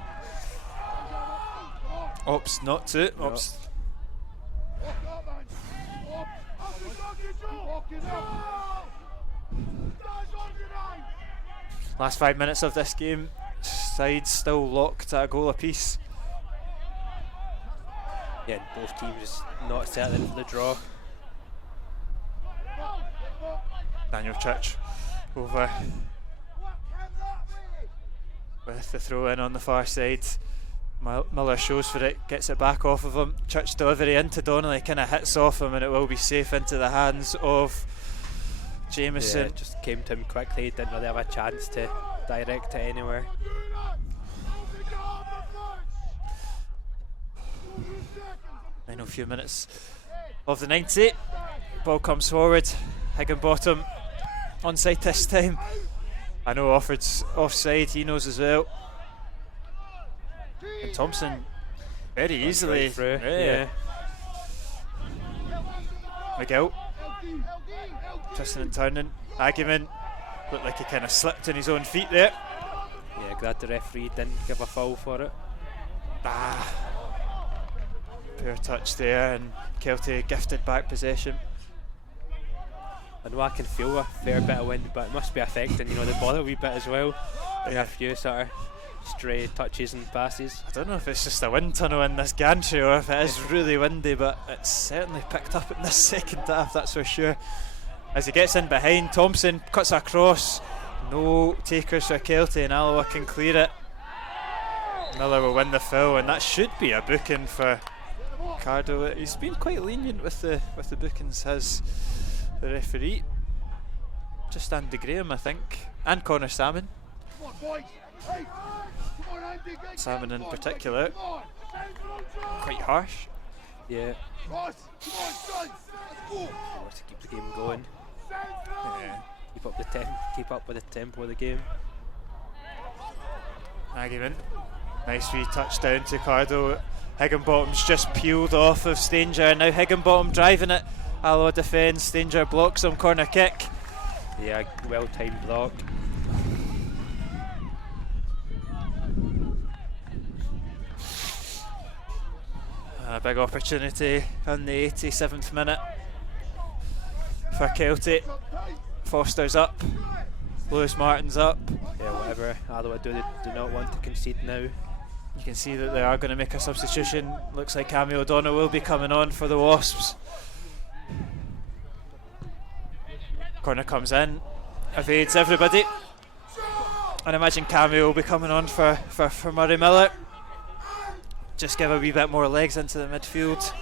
Ops not to. Ops. Last 5 minutes of this game, sides still locked at a goal apiece. Yeah, and both teams not settling for the draw. Daniel Church over with the throw in on the far side. Miller shows for it, gets it back off of him. Church delivery into Donnelly, kind of hits off him, and it will be safe into the hands of Jameson. Yeah, it just came to him quickly, he didn't really have a chance to direct it anywhere. Final few minutes of the 90. Ball comes forward. Higginbottom onside this time. I know Offord's offside, he knows as well. And Thompson very easily Right through, yeah. McGill twisting and turning. Agyeman looked like he kind of slipped on his own feet there. Yeah, glad the referee didn't give a foul for it. Poor touch there, and Kelty gifted back possession. I know I can feel a fair bit of wind, but it must be affecting, you know, the ball a wee bit as well. Yeah. A few sort of stray touches and passes. I don't know if it's just a wind tunnel in this gantry or if it is really windy, but it's certainly picked up in this second half, that's for sure. As he gets in behind, Thompson cuts across. No takers for Kelty, and Alloa can clear it. Miller will win the foul, and that should be a booking for Cardo. He's been quite lenient with the bookings, has the referee. Just Andy Graham, I think, and Connor Salmon. Salmon in particular. Quite harsh. Yeah. Want to keep the game going. Yeah. Keep up with the tempo of the game. Agyeman. Nice wee touchdown to Cardo. Higginbottom's just peeled off of Stanger. Now Higginbottom driving it. Alloa defends. Stanger blocks him. Corner kick. Yeah, well timed block. A big opportunity on the 87th minute for Kelty. Foster's up. Lewis Martin's up. Yeah, whatever Alloa do, they do not want to concede now. You can see that they are going to make a substitution. Looks like Cammy O'Donnell will be coming on for the Wasps. Corner comes in, evades everybody. And I imagine Cammy will be coming on for Murray Miller. Just give a wee bit more legs into the midfield.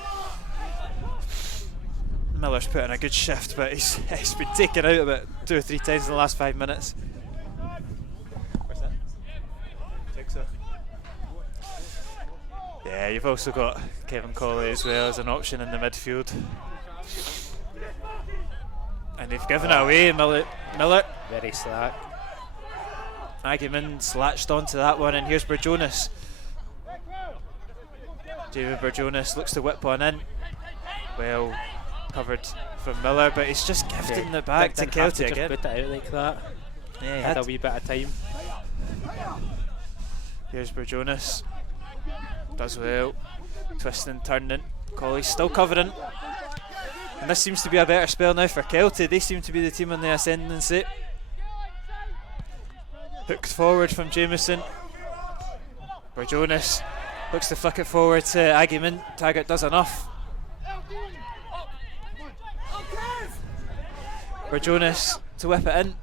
Miller's put in a good shift, but he's been taken out about 2 or 3 times in the last 5 minutes. Where's that? Jigsaw. Yeah, you've also got Kevin Colley as well as an option in the midfield. And they've given it away, Miller. Very slack. Agyeman latched onto that one, and here's Burjonas. David Burjonas looks to whip one in. Well covered from Miller, but he's just gifting the back to Kelty again. Just put it out like that. Yeah, he had a wee bit of time. Here's Burjonas. Does well. Twisting, turning. Colley's still covering. And this seems to be a better spell now for Kelty. They seem to be the team on the ascendancy. Hooked forward from Jameson. Burjonas looks to flick it forward to Agyeman. Taggart does enough. Burjonas to whip it in.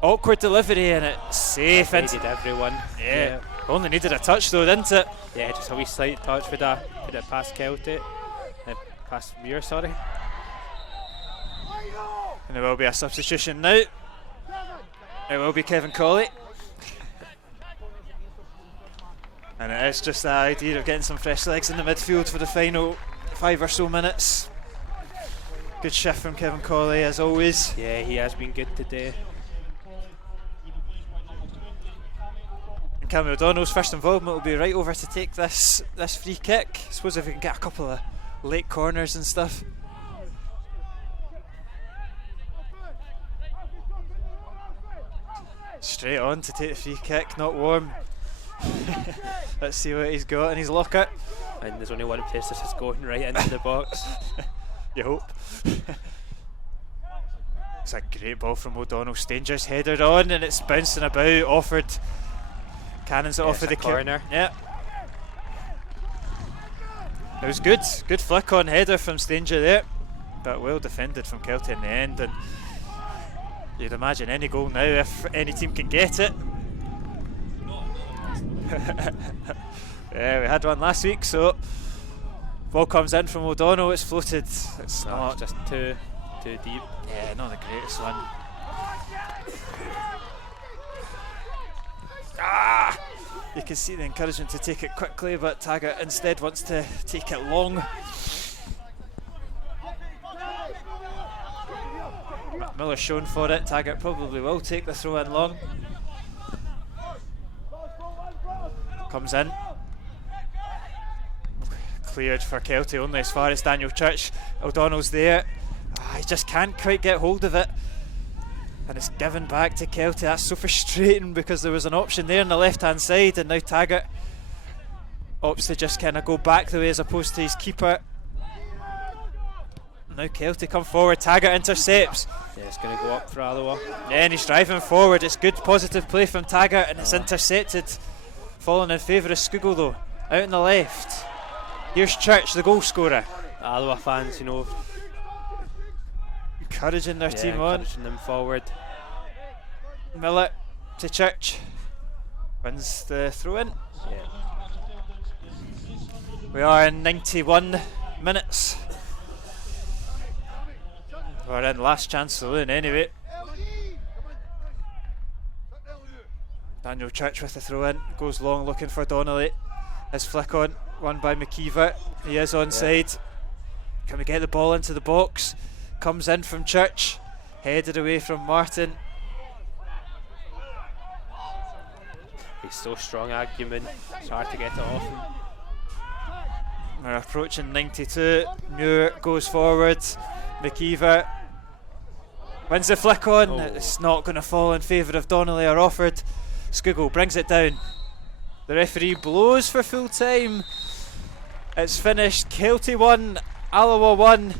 Awkward delivery, and it's safe. Needed everyone. Yeah. Only needed a touch though, didn't it? Yeah, just a wee slight touch with that. Put it past Kelty. Past Muir, sorry. And there will be a substitution now. It will be Kevin Colley. And it is just the idea of getting some fresh legs in the midfield for the final 5 or so minutes. Good shift from Kevin Colley as always. Yeah, he has been good today. And Cammy O'Donnell's first involvement will be right over to take this free kick. I suppose if we can get a couple of late corners and stuff. Straight on to take the free kick, not warm. Let's see what he's got in his locker. And there's only one place this is going, right into the box. You hope. It's a great ball from O'Donnell. Stanger's headed on and it's bouncing about. Offered. Cannons it off of the corner. Yeah. It was good. Good flick on header from Stanger there. But well defended from Kelty in the end. And you'd imagine any goal now if any team can get it. Yeah, we had one last week, so ball comes in from O'Donnell, it's floated. It's not just too deep. Yeah, not the greatest one. You can see the encouragement to take it quickly, but Taggart instead wants to take it long. Miller's shown for it. Taggart probably will take the throw in long. Comes in. Cleared for Kelty, only as far as Daniel Church. O'Donnell's there. He just can't quite get hold of it. And it's given back to Kelty. That's so frustrating because there was an option there on the left hand side, and now Taggart opts to just kind of go back the way as opposed to his keeper. Now Kelty come forward, Taggart intercepts. Yeah, it's going to go up for Alloa. Yeah, and he's driving forward. It's good positive play from Taggart, and it's intercepted. Falling in favour of Skugel though. Out on the left. Here's Church, the goal scorer. Alloa fans, Encouraging their team on. encouraging them forward. Miller to Church. Wins the throw in. Yeah. We are in 91 minutes. We're in last chance saloon anyway. Daniel Church with the throw in. Goes long looking for Donnelly. His flick on. Won by McKeever. He is onside. Can we get the ball into the box? Comes in from Church. Headed away from Martin. He's so strong, argument. It's hard to get it off him. We're approaching 92. Muir goes forward. McKeever wins the flick on. It's not going to fall in favour of Donnelly or Offord. Skugel brings it down. The referee blows for full time. It's finished. Kelty 1, Alloa 1.